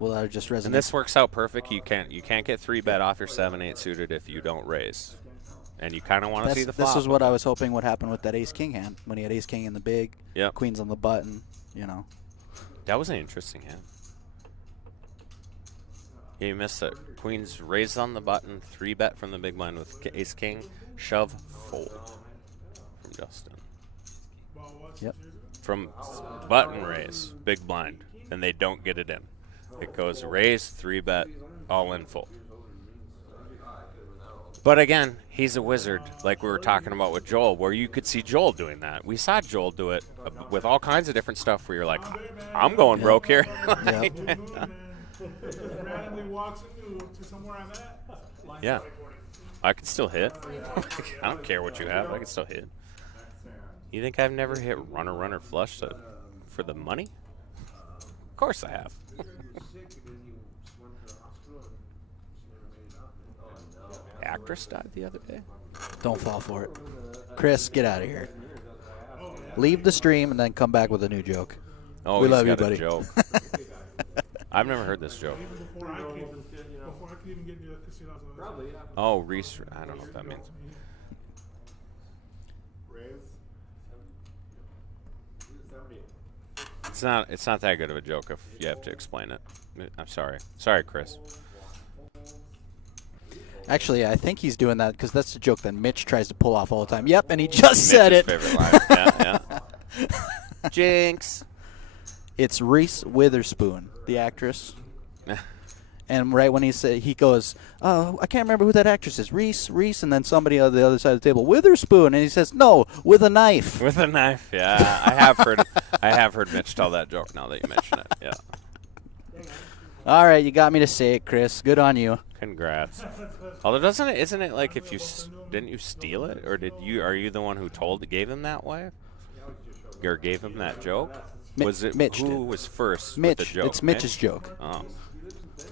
Well, that just resonates. And this works out perfect. You can't get 3-bet off your 7-8 suited if you don't raise. And you kind of want to see the flop. This is what I was hoping would happen with that ace-king hand, when he had ace-king in the big, Yep. queens on the button, you know. That was an interesting hand. Yeah, you missed it. Queens raised on the button, 3-bet from the big blind with ace-king, shove, fold from Justin. Yep. From button raise, big blind, and they don't get it in. It goes raise, 3-bet, all in full. But again, he's a wizard, like we were talking about with Joel, where you could see Joel doing that. We saw Joel do it with all kinds of different stuff where you're like, I'm going broke here. Randomly walks into somewhere I'm at. Yeah. I can still hit. I don't care what you have. I can still hit. You think I've never hit runner flush for the money? Of course I have. Actress died the other day. Don't fall for it. Chris, get out of here. Leave the stream and then come back with a new joke. Oh, we he's love got you, a buddy. joke. I've never heard this joke. Before I could even get into the casinos. Probably, yeah. Oh, Reese. I don't know what that means. It's not that good of a joke if you have to explain it. I'm sorry. Sorry, Chris. Actually, I think he's doing that because that's the joke that Mitch tries to pull off all the time. Yep, and he just said Mitch's it. favorite line. Yeah. Jinx. It's Reese Witherspoon, the actress. And right when he goes, oh, I can't remember who that actress is. Reese, and then somebody on the other side of the table, Witherspoon, and he says, no, with a knife. With a knife, yeah. I have heard Mitch tell that joke now that you mention it. Yeah. All right, you got me to say it, Chris. Good on you. Congrats. Although isn't it like if didn't you steal it, or are you the one who gave him that way, or gave him that joke? Was it Mitch who did. was first Mitch. with the joke? It's Mitch's joke. Oh,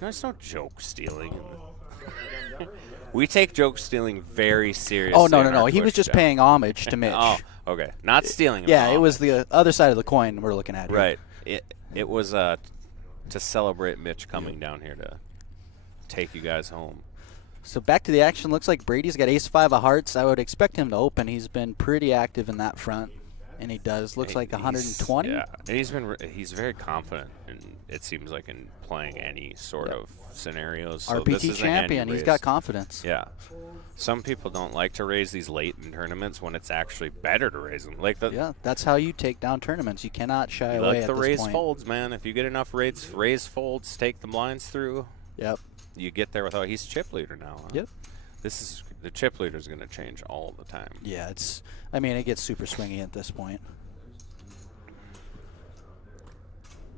there's no joke stealing. We take joke stealing very seriously. Oh, no. on our He was Twitch just chat. paying homage to Mitch. Oh, okay. Not stealing. Yeah, it was the other side of the coin we're looking at here. Right. It was to celebrate Mitch coming down here to take you guys home. So back to the action. Looks like Brady's got ace-5 of hearts. I would expect him to open. He's been pretty active in that front, and he does. Looks like 120. Yeah, and he's very confident, and it seems like in playing any sort of scenarios. So this RPT is champion. He's got confidence. Yeah. Some people don't like to raise these late in tournaments when it's actually better to raise them. Yeah, that's how you take down tournaments. You cannot shy away like at the this raise point. folds, man. If you get enough raise folds, take the blinds through. Yep. You get there without. He's chip leader now. Huh? Yep. The chip leader is going to change all the time. Yeah, it gets super swingy at this point.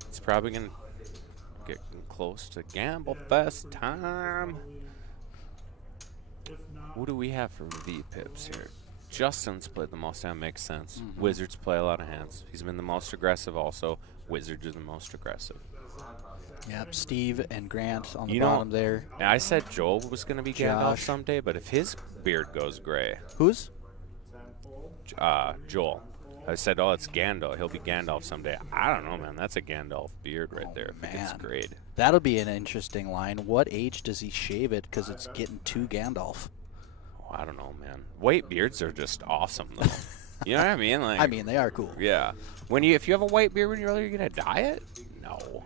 It's probably going to get close to Gamble Fest time. Who do we have for V pips here? Justin's played the most hand, makes sense. Wizards play a lot of hands. He's been the most aggressive also. Wizards are the most aggressive. Yep, Steve and Grant on the You bottom know, there. I said Joel was going to be Gandalf Josh. someday, but if his beard goes gray, Who's? Joel. I said, it's Gandalf. He'll be Gandalf someday. I don't know, man. That's a Gandalf beard right there. If it gets grayed. That'll be an interesting line. What age does he shave it? Because it's getting too Gandalf. Oh, I don't know, man. White beards are just awesome, though. You know what I mean? Like, I mean, they are cool. Yeah. If you have a white beard when you're early, you're gonna dye it? No.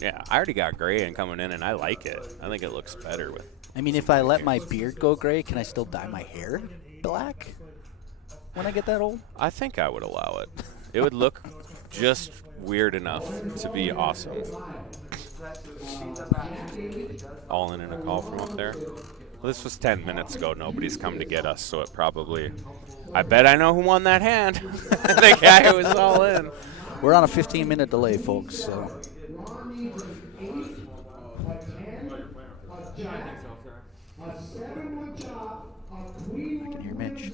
Yeah, I already got gray and coming in, and I like it. I think it looks better with. I mean, if I let my beard go gray, can I still dye my hair black when I get that old? I think I would allow it. It would look just weird enough to be awesome. All in a call from up there. Well, this was 10 minutes ago. Nobody's come to get us, so it probably. I bet I know who won that hand. The guy who was all in. We're on a 15-minute delay, folks. So. I can hear Mitch.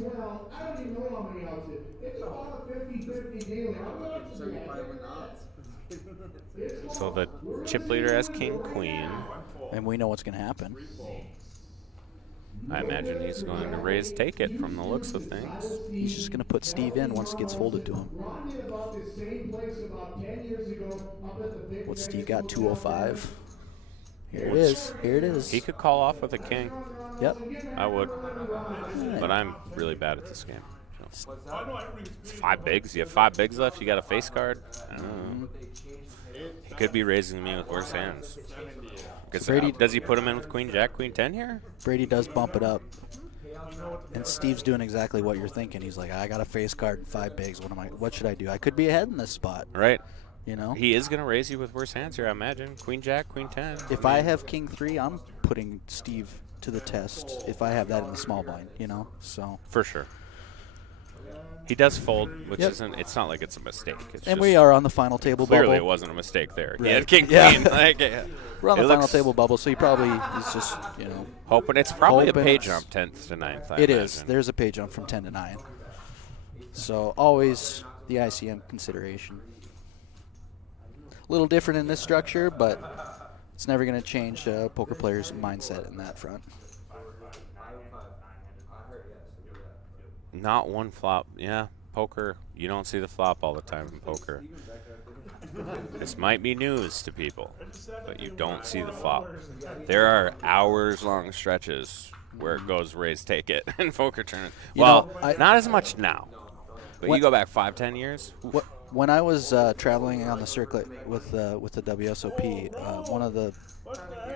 So the chip leader has king, queen. And we know what's going to happen. I imagine he's going to raise take it from the looks of things. He's just going to put Steve in once it gets folded to him. What's Steve got? 205. Here it is. Here it is. He could call off with a king. Yep. I would. But I'm really bad at this game. So. 5 bigs. You have 5 bigs left. You got a face card. I don't know. He could be raising me with worse hands. Brady, does he put him in with queen, jack, queen 10 here? Brady does bump it up. And Steve's doing exactly what you're thinking. He's like, I got a face card and 5 bigs. What should I do? I could be ahead in this spot. Right. You know? He is going to raise you with worse hands here, I imagine. Queen, jack, queen 10. If I have king 3, I'm putting Steve to the test if I have that in the small blind, you know. So For sure. He does fold, which Yep. isn't. It's not like it's a mistake. It's and just we are on the final table clearly bubble. it wasn't a mistake there. He Right. had king Yeah. queen. Like, We're on the it final looks- table bubble, so he probably is just, hoping it's probably hoping a pay it's- jump 10th to 9th. I It is. imagine. There's a pay jump from 10 to 9. So always the ICM consideration. A little different in this structure, but it's never going to change a poker player's mindset in that front. Not one flop. Yeah, poker. You don't see the flop all the time in poker. This might be news to people, but you don't see the flop. There are hours-long stretches where it goes raise, take it in poker tournaments. You Well, know, not as much now. But What- you go back 5-10 years. oof. When I was traveling on the circuit with the WSOP, one of the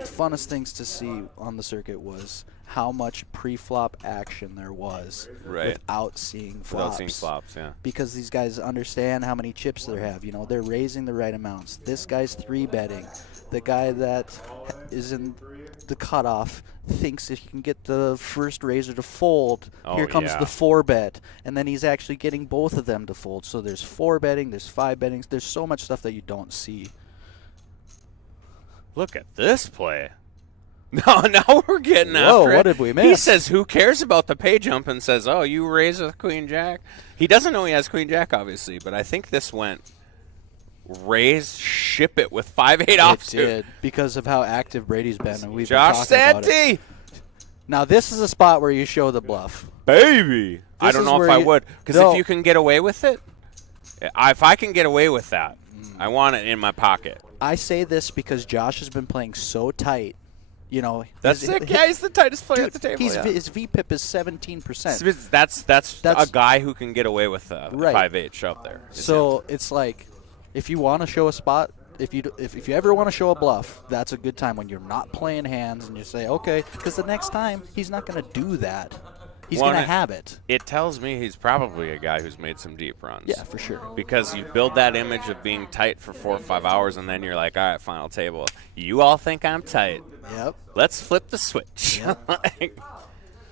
funnest things to see on the circuit was how much pre-flop action there was Right. without seeing flops. Without seeing flops, yeah. Because these guys understand how many chips they have. They're raising the right amounts. This guy's 3-betting. The guy that is in the cutoff thinks if he can get the first raiser to fold, Oh, here comes yeah. the 4-bet. And then he's actually getting both of them to fold. So there's 4-betting, there's 5-betting. There's so much stuff that you don't see. Look at this play. No, now we're getting Whoa, after it. what did we He miss? says, who cares about the pay jump, and says, oh, you raise with queen jack. He doesn't know he has queen jack, obviously, but I think this went raise, ship it with 5-8 It offsuit. did, because of how active Brady's been. And we've Josh been talking about it. Santee, Now, this is a spot where you show the bluff. baby. I This don't is know if where I you- would, because No. if you can get away with it, if I can get away with that, I want it in my pocket. I say this because Josh has been playing so tight. That's his- sick. Yeah, he's the tightest player Dude, at the table. His, yeah. his VPIP is 17%. That's That's- a guy who can get away with a Right. 5-8 shove there. It's him. So it's like, if you want to show a spot, if you ever want to show a bluff, that's a good time when you're not playing hands and you say, okay, because the next time he's not going to do that. He's Well, going to and have it. It tells me he's probably a guy who's made some deep runs. Yeah, for sure. Because you build that image of being tight for 4 or 5 hours, and then you're like, all right, final table. You all think I'm tight. Yep. Let's flip the switch. Like,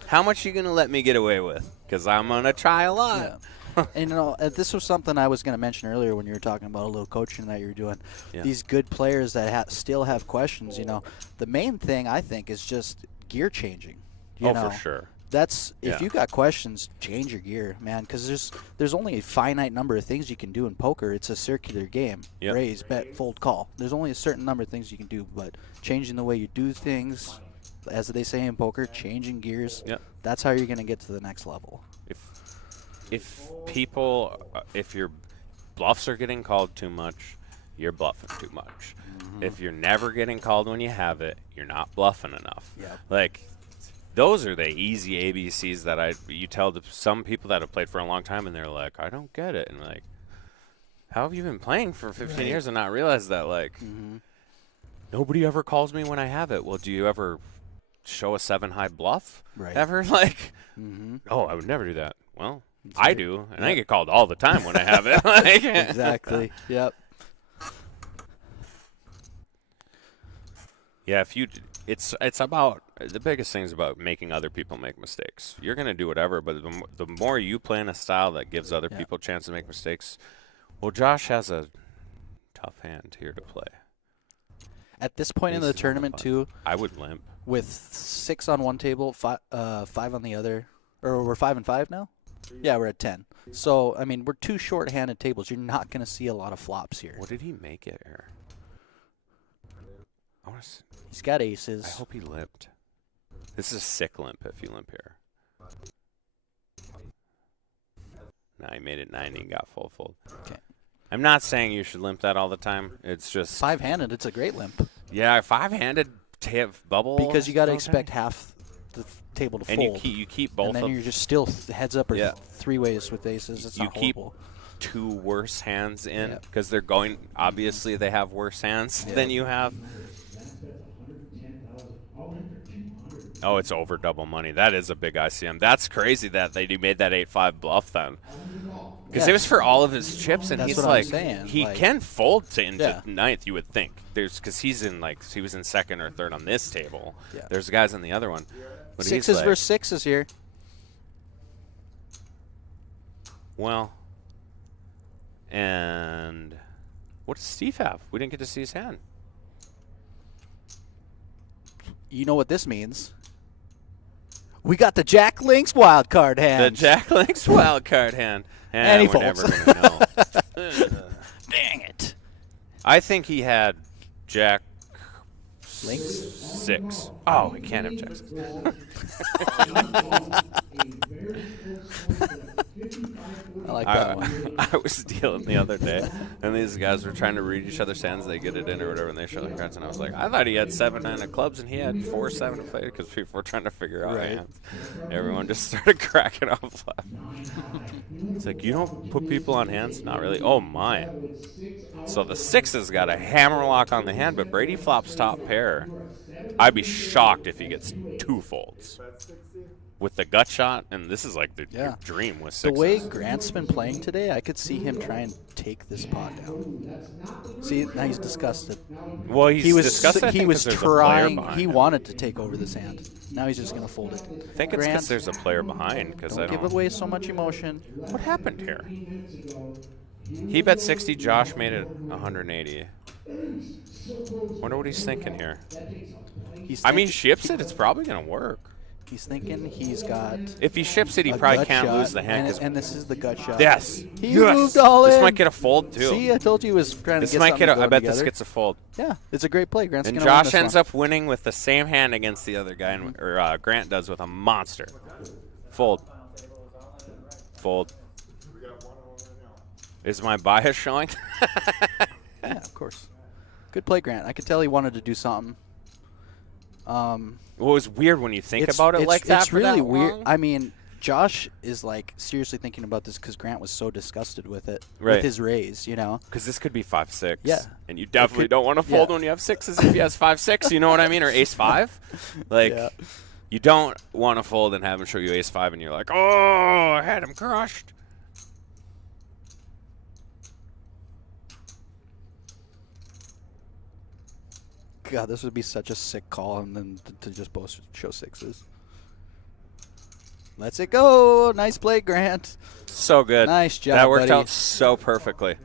how much you going to let me get away with? Because I'm going to try a lot. Yeah. And this was something I was going to mention earlier when you were talking about a little coaching that you were doing. Yeah. These good players that still have questions, the main thing I think is just gear changing. You know? For sure. That's if Yeah. you got questions, change your gear, man. Because there's only a finite number of things you can do in poker. It's a circular game: Yep. raise, bet, fold, call. There's only a certain number of things you can do. But changing the way you do things, as they say in poker, changing gears. Yep. That's how you're going to get to the next level. If your bluffs are getting called too much, you're bluffing too much. Mm-hmm. If you're never getting called when you have it, you're not bluffing enough. Yep. Like, those are the easy ABCs that you tell to some people that have played for a long time, and they're like, I don't get it. And like, how have you been playing for 15 years and not realize that? Like, nobody ever calls me when I have it. Well, do you ever show a 7-high bluff? Right. Ever? Like, oh, I would never do that. Well, I do, and I get called all the time when I have it. Like, Exactly. Yep. Yeah, it's about the biggest thing is about making other people make mistakes. You're gonna do whatever, but the more you play in a style that gives other people a chance to make mistakes. Well, Josh has a tough hand here to play. At this point in the Aces on the tournament, button. too, I would limp. with 6 on one table, 5 on the other, or we're 5 and 5 now. Yeah, we're at 10. So I mean, we're 2 short-handed tables. You're not going to see a lot of flops here. What did he make it here? I want to. He's got aces. I hope he limped. This is a sick limp if you limp here. No, he made it 90 and got full fold. Okay. I'm not saying you should limp that all the time. It's just 5-handed, it's a great limp. Yeah, 5-handed bubble. Because you got to okay. expect half the table to And fold. you keep both and then of you're just still heads up or Yeah. 3 ways with aces. It's you not keep horrible. 2 worse hands in Yeah. because they're going. Obviously, they have worse hands than you have. Oh, it's over double money. That is a big ICM. That's crazy that they made that 8-5 bluff then. Because it was for all of his chips, and That's he's what I'm like, saying, he like- can fold to into Yeah. ninth, you would think. Because he's in he was in second or third on this table. Yeah. There's guys on the other one. But Sixes he's like, versus sixes here. well, and what does Steve have? We didn't get to see his hand. You know what this means? We got the Jack Links wild card hand. The Jack Links wild card hand. And he we're never folds. going to know. Dang it. I think he had Jack Links? 6. Oh, he can't have Jack 6. I like that one. I was dealing the other day, and these guys were trying to read each other's hands. They get it in or whatever, and they show their cards. And I was like, I thought he had 7 9 of clubs, and he had 4 7 of spades because people were trying to figure out Right. hands. Everyone just started cracking up. It's like, you don't put people on hands? Not really. Oh, my. So the 6's got a hammerlock on the hand, but Brady flops top pair. I'd be shocked if he gets 2 folds. With the gut shot, and this is like the your dream with 6s. The way Grant's been playing today, I could see him try and take this pot down. See, now he's disgusted. Well, he's disgusted, I He think, was 'cause there's a player trying. behind He him. wanted to take over this hand. Now he's just gonna fold it. I think it's Grant, because there's a player behind. Because I don't give don't. away so much emotion. What happened here? He bet 60. Josh made it 180. Wonder what he's thinking here. He's I mean, think- ships it. It's probably gonna work. He's thinking he's got. If he ships it, he a probably gut can't shot, lose the hand. And, 'cause- and this is the gut shot. yes. He Yes. moved all This in. might get a fold too. See, I told you he was trying This to get might something get. I going bet together. this gets a fold. Yeah, it's a great play. Grant's And gonna win Josh this ends one. up winning with the same hand against the other guy, or Grant does with a monster. Fold. Fold. Is my bias showing? Yeah, of course. Good play, Grant. I could tell he wanted to do something. Well, it was weird when you think about it like that. It's for really that weird. long. I mean, Josh is like seriously thinking about this because Grant was so disgusted with it, Right. with his raise. You know, Because this could be 5-6. Yeah. And you definitely could- don't want to fold yeah. when you have 6s if he has 5-6. You know what I mean? Or ace-5. Like, Yeah. you don't want to fold and have him show you ace-5 and you're like, oh, I had him crushed. God, this would be such a sick call, and then to just both show 6s. Let's it go. Nice play, Grant. So good. Nice job, That worked buddy. out so perfectly.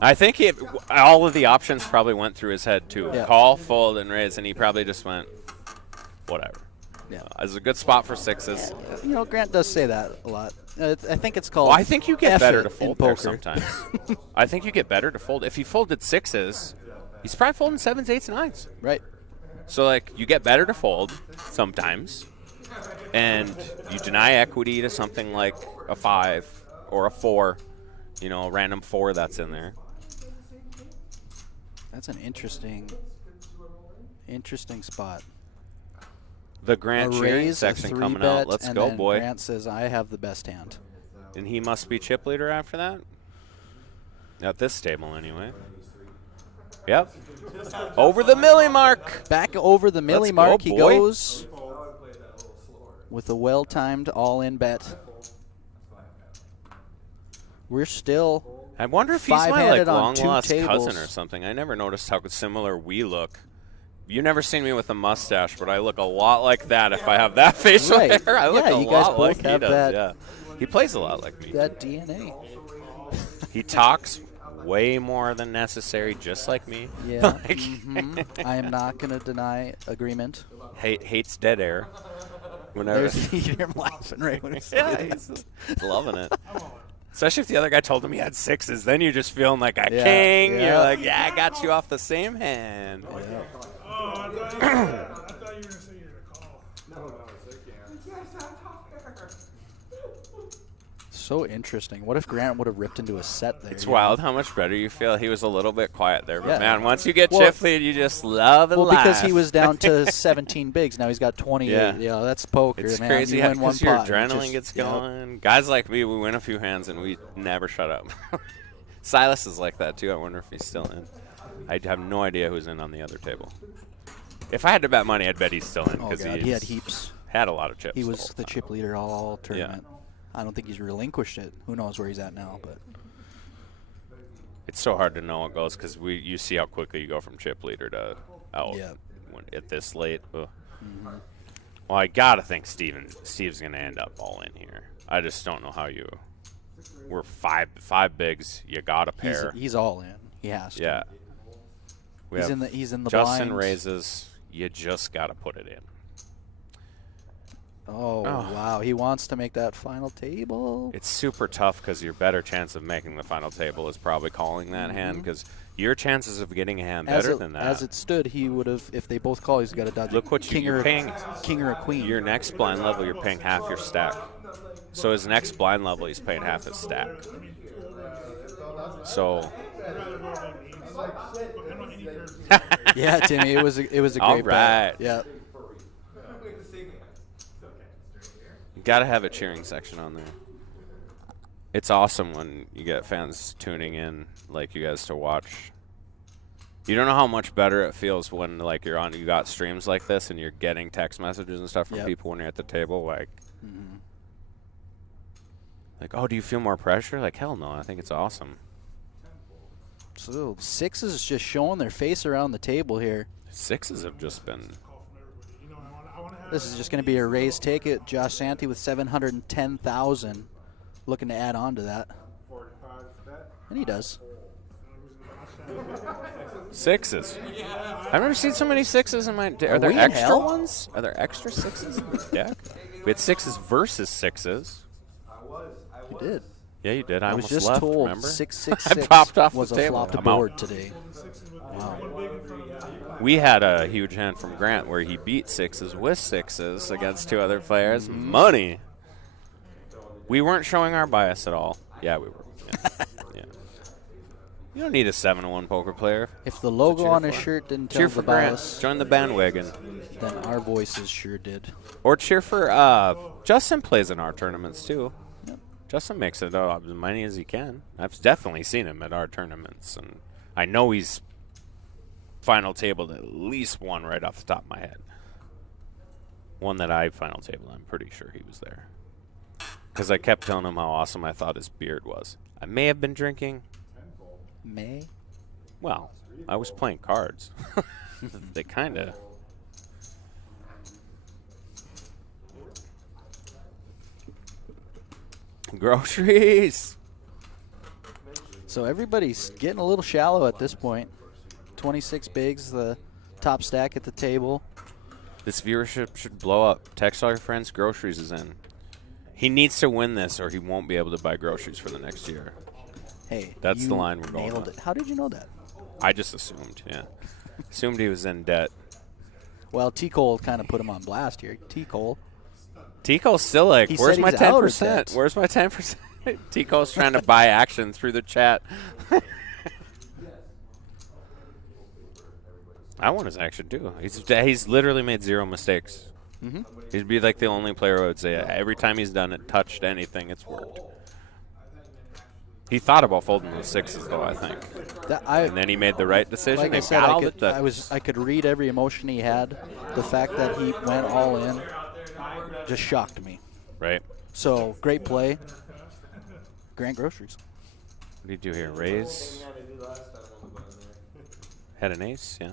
I think all of the options probably went through his head, too. Yeah. Call, fold, and raise, and he probably just went, whatever. Yeah. It's a good spot for 6s. You know, Grant does say that a lot. I think it's called. Well, I think you get F better it to in fold there poker. sometimes. I think you get better to fold. If he folded 6s, he's probably folding 7s, 8s, and 9s. Right. So, like, you get better to fold sometimes, and you deny equity to something like a 5 or a 4, you know, a random 4 that's in there. That's an interesting spot. The Grant A cheering raise, a section 3 coming bet, out. Let's and go, then boy. Grant says, I have the best hand. And he must be chip leader after that? At this table, anyway. Yep. Over the milli mark. Back over the milli Let's mark go, he boy. goes with a well-timed all-in bet. We're still I wonder if he's my like five-handed on 2 long-lost cousin tables. or something. I never noticed how similar we look. You never seen me with a mustache, but I look a lot like that if I have that facial Right. hair. I look Yeah, a you guys lot like both he have does. that- Yeah, he plays a lot like me. that DNA. He talks way more than necessary, just like me. Yeah. Like, I am not going to deny agreement. hates dead air. Whenever There's you hear him laughing right when he says yeah, it. he's loving it. Especially if the other guy told him he had 6s, then you're just feeling like a Yeah, king. yeah. You're like, yeah, I got you off the same hand. Oh, I thought you were going to say you had a call. So interesting. What if Grant would have ripped into a set there? It's you know? wild how much better you feel. He was a little bit quiet there, but Yeah. man, once you get Well- chip lead, you just love and Well, because laugh. he was down to 17 bigs. Now he's got 28. Yeah. You know, that's poker, It's man. crazy You win one because your pot. and it adrenaline just- gets yeah. going. Guys like me, we win a few hands and we never shut up. Silas is like that too. I wonder if he's still in. I have no idea who's in on the other table. If I had to bet money, I'd bet he's still in Oh, because God. He had heaps. had a lot of chips. He the was whole the time. chip leader all tournament. I don't think he's relinquished it. Who knows where he's at now, but It's so hard to know what goes because you see how quickly you go from chip leader to out at this late. Ugh. Well, I gotta think Steve's gonna end up all in here. I just don't know how you. We're five bigs. You got a pair. he's all in. He has to. Yeah. He's in the Justin blinds. raises. You just gotta put it in. Oh, wow. He wants to make that final table. It's super tough because your better chance of making the final table is probably calling that hand because your chances of getting a hand better than that. As it stood, he would have, if they both call, he's got to dodge. Look what you're paying. King or a queen. Your next blind level, you're paying half your stack. So his next blind level, he's paying half his stack. So. Yeah, Timmy, it was a great All right. bet. Yeah. You gotta have a cheering section on there. It's awesome when you get fans tuning in, like you guys, to watch. You don't know how much better it feels when like you got streams like this and you're getting text messages and stuff from people when you're at the table, like, oh, do you feel more pressure? Like, hell no, I think it's awesome. So sixes is just showing their face around the table here. Sixes have just been. This is just going to be a raise take it. Josh Santee with 710,000, looking to add on to that, and he does. Sixes. I've never seen so many sixes in my. Are there we in extra hell? ones? Are there extra sixes in this deck? We had sixes versus sixes. You did. Yeah, you did. I I was almost just left, told remember? 666 I popped off was the a table. flopped I'm out. board today. Wow. We had a huge hand from Grant where he beat sixes with sixes against two other players. Money. We weren't showing our bias at all. Yeah, we were. Yeah. You don't need a 7-1 poker player. If the logo on his for. shirt didn't Cheer tell for the Grant. bias, Join the bandwagon. then our voices sure did. Or cheer for Justin plays in our tournaments too. Yep. Justin makes it as many as he can. I've definitely seen him at our tournaments, and I know he's final tabled at least one right off the top of my head. One that I final tabled, I'm pretty sure he was there. Because I kept telling him how awesome I thought his beard was. I may have been drinking. May? Well, I was playing cards. They kind of... Groceries! So everybody's getting a little shallow at this point. 26 bigs, the top stack at the table. This viewership should blow up. Text all your friends. Groceries is in. He needs to win this or he won't be able to buy groceries for the next year. Hey, That's you the line we're going nailed on. it. How did you know that? I just assumed, yeah. Assumed he was in debt. Well, T. Cole kind of put him on blast here. T. Cole. Tico's still like, He where's said my he's out of 10%? debt. Where's my 10%? Tico's trying to buy action through the chat. I want his action too. He's literally made zero mistakes. He'd be like the only player who would say every time he's done it, touched anything, it's worked. He thought about folding those sixes though, I think. And then he made the right decision. Like I They've said, got all the I could read every emotion he had. The fact that he went all in just shocked me. Right. So, great play. Grant Groceries. What do you do here? Raise? Had an ace, yeah.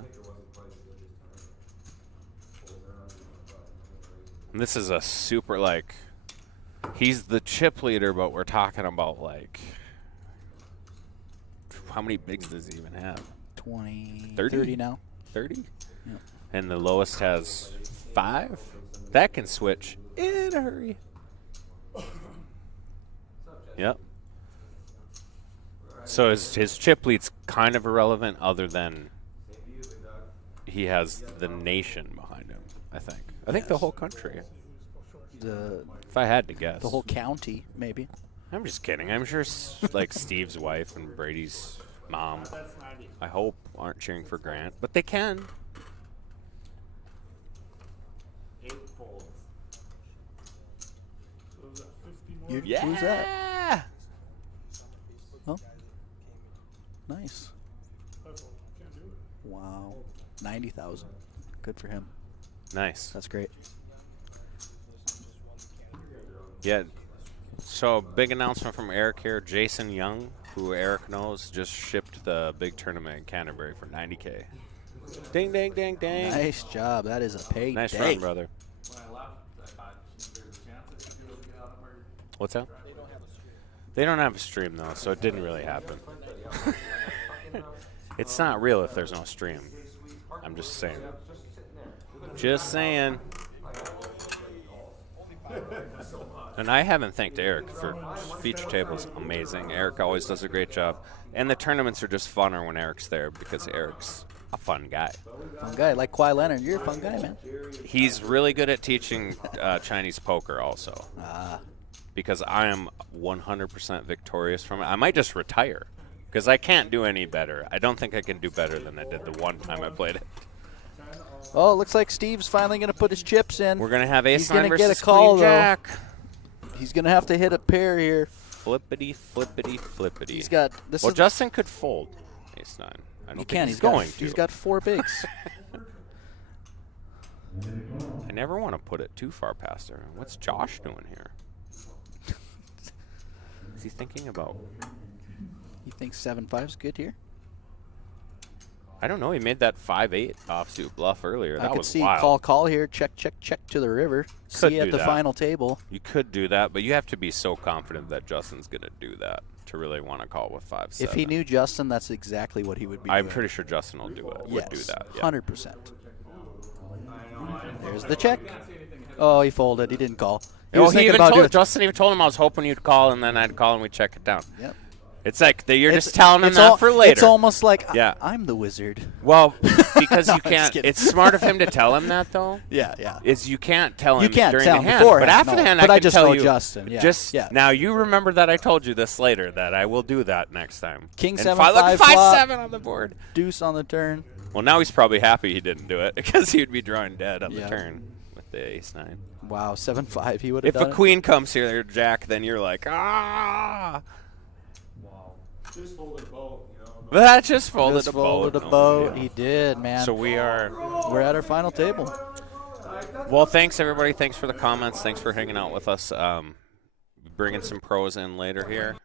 And this is a super, like, he's the chip leader, but we're talking about, like, how many bigs does he even have? 20, 30? 30 now. 30? Yep. And the lowest has 5? That can switch in a hurry. Yep. So his chip lead's kind of irrelevant other than he has the nation behind him, I think. I think the whole country. If I had to guess. The whole county, maybe. I'm just kidding. I'm sure like Steve's wife and Brady's mom, I hope, aren't cheering for Grant, but they can. 8 folds. Yeah. Who's that? Oh. Nice. Wow. 90,000. Good for him. Nice. That's great. Yeah. So, big announcement from Eric here. Jason Young, who Eric knows, just shipped the big tournament in Canterbury for $90K. Ding, ding, ding, ding. Nice job. That is a payday. Nice run, brother. What's that? They don't have a stream, though, so it didn't really happen. It's not real if there's no stream. I'm just saying. Just saying. And I haven't thanked Eric for feature tables. Amazing. Eric always does a great job. And the tournaments are just funner when Eric's there because Eric's a fun guy. Fun guy. Like Kawhi Leonard. You're a fun guy, man. He's really good at teaching Chinese poker also. Because I am 100% victorious from it. I might just retire because I can't do any better. I don't think I can do better than I did the one time I played it. Oh, it looks like Steve's finally going to put his chips in. We're going to have ace He's nine gonna versus get a call, queen jack. He's going to have to hit a pair here. Flippity, flippity, flippity. He's got this. Well, is Justin could fold ace nine. I don't he think can. he's going to. He's got 4 bigs. I never want to put it too far past her. What's Josh doing here? Is he thinking about? You think 7-5's good here? I don't know. He made that 5-8 offsuit bluff earlier. I That could was see wild. call here. Check to the river. Could See you at do the that. final table. You could do that, but you have to be so confident that Justin's going to do that to really want to call with 5-7. If he knew Justin, that's exactly what he would be I'm doing. pretty sure Justin will do it. Yes, Would do that. Yeah. 100%. There's the check. Oh, he folded. He didn't call. Well, was he thinking even about told doing- Justin even told him I was hoping you'd call, and then I'd call and we'd check it down. Yep. It's like you're just telling him it's that al- for later. It's almost like Yeah. I'm the wizard. Well, because No, you I'm just can't. kidding. It's smart of him to tell him that, though. Yeah. Is you can't tell him You can't during tell the him hand, beforehand, but after no. the hand, But I I can just tell know you. Justin, yeah, Just yeah. now, you remember that I told you this later that I will do that next time. King And 7 look, 5 5 flop. 7 on the board. Deuce on the turn. Well, now he's probably happy he didn't do it because he'd be drawing dead on Yeah. the turn with the ace 9. Wow, 7-5. He would have If done a it. queen comes here, Jack, then you're like, ah. Just folded both, you know. That just folded Just a folded boat. a boat. He did, man. So we are. We're at our final table. Well, thanks everybody. Thanks for the comments. Thanks for hanging out with us. Bringing some pros in later here.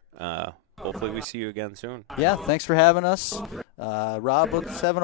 Hopefully we see you again soon. Yeah, thanks for having us. Rob with 7-0.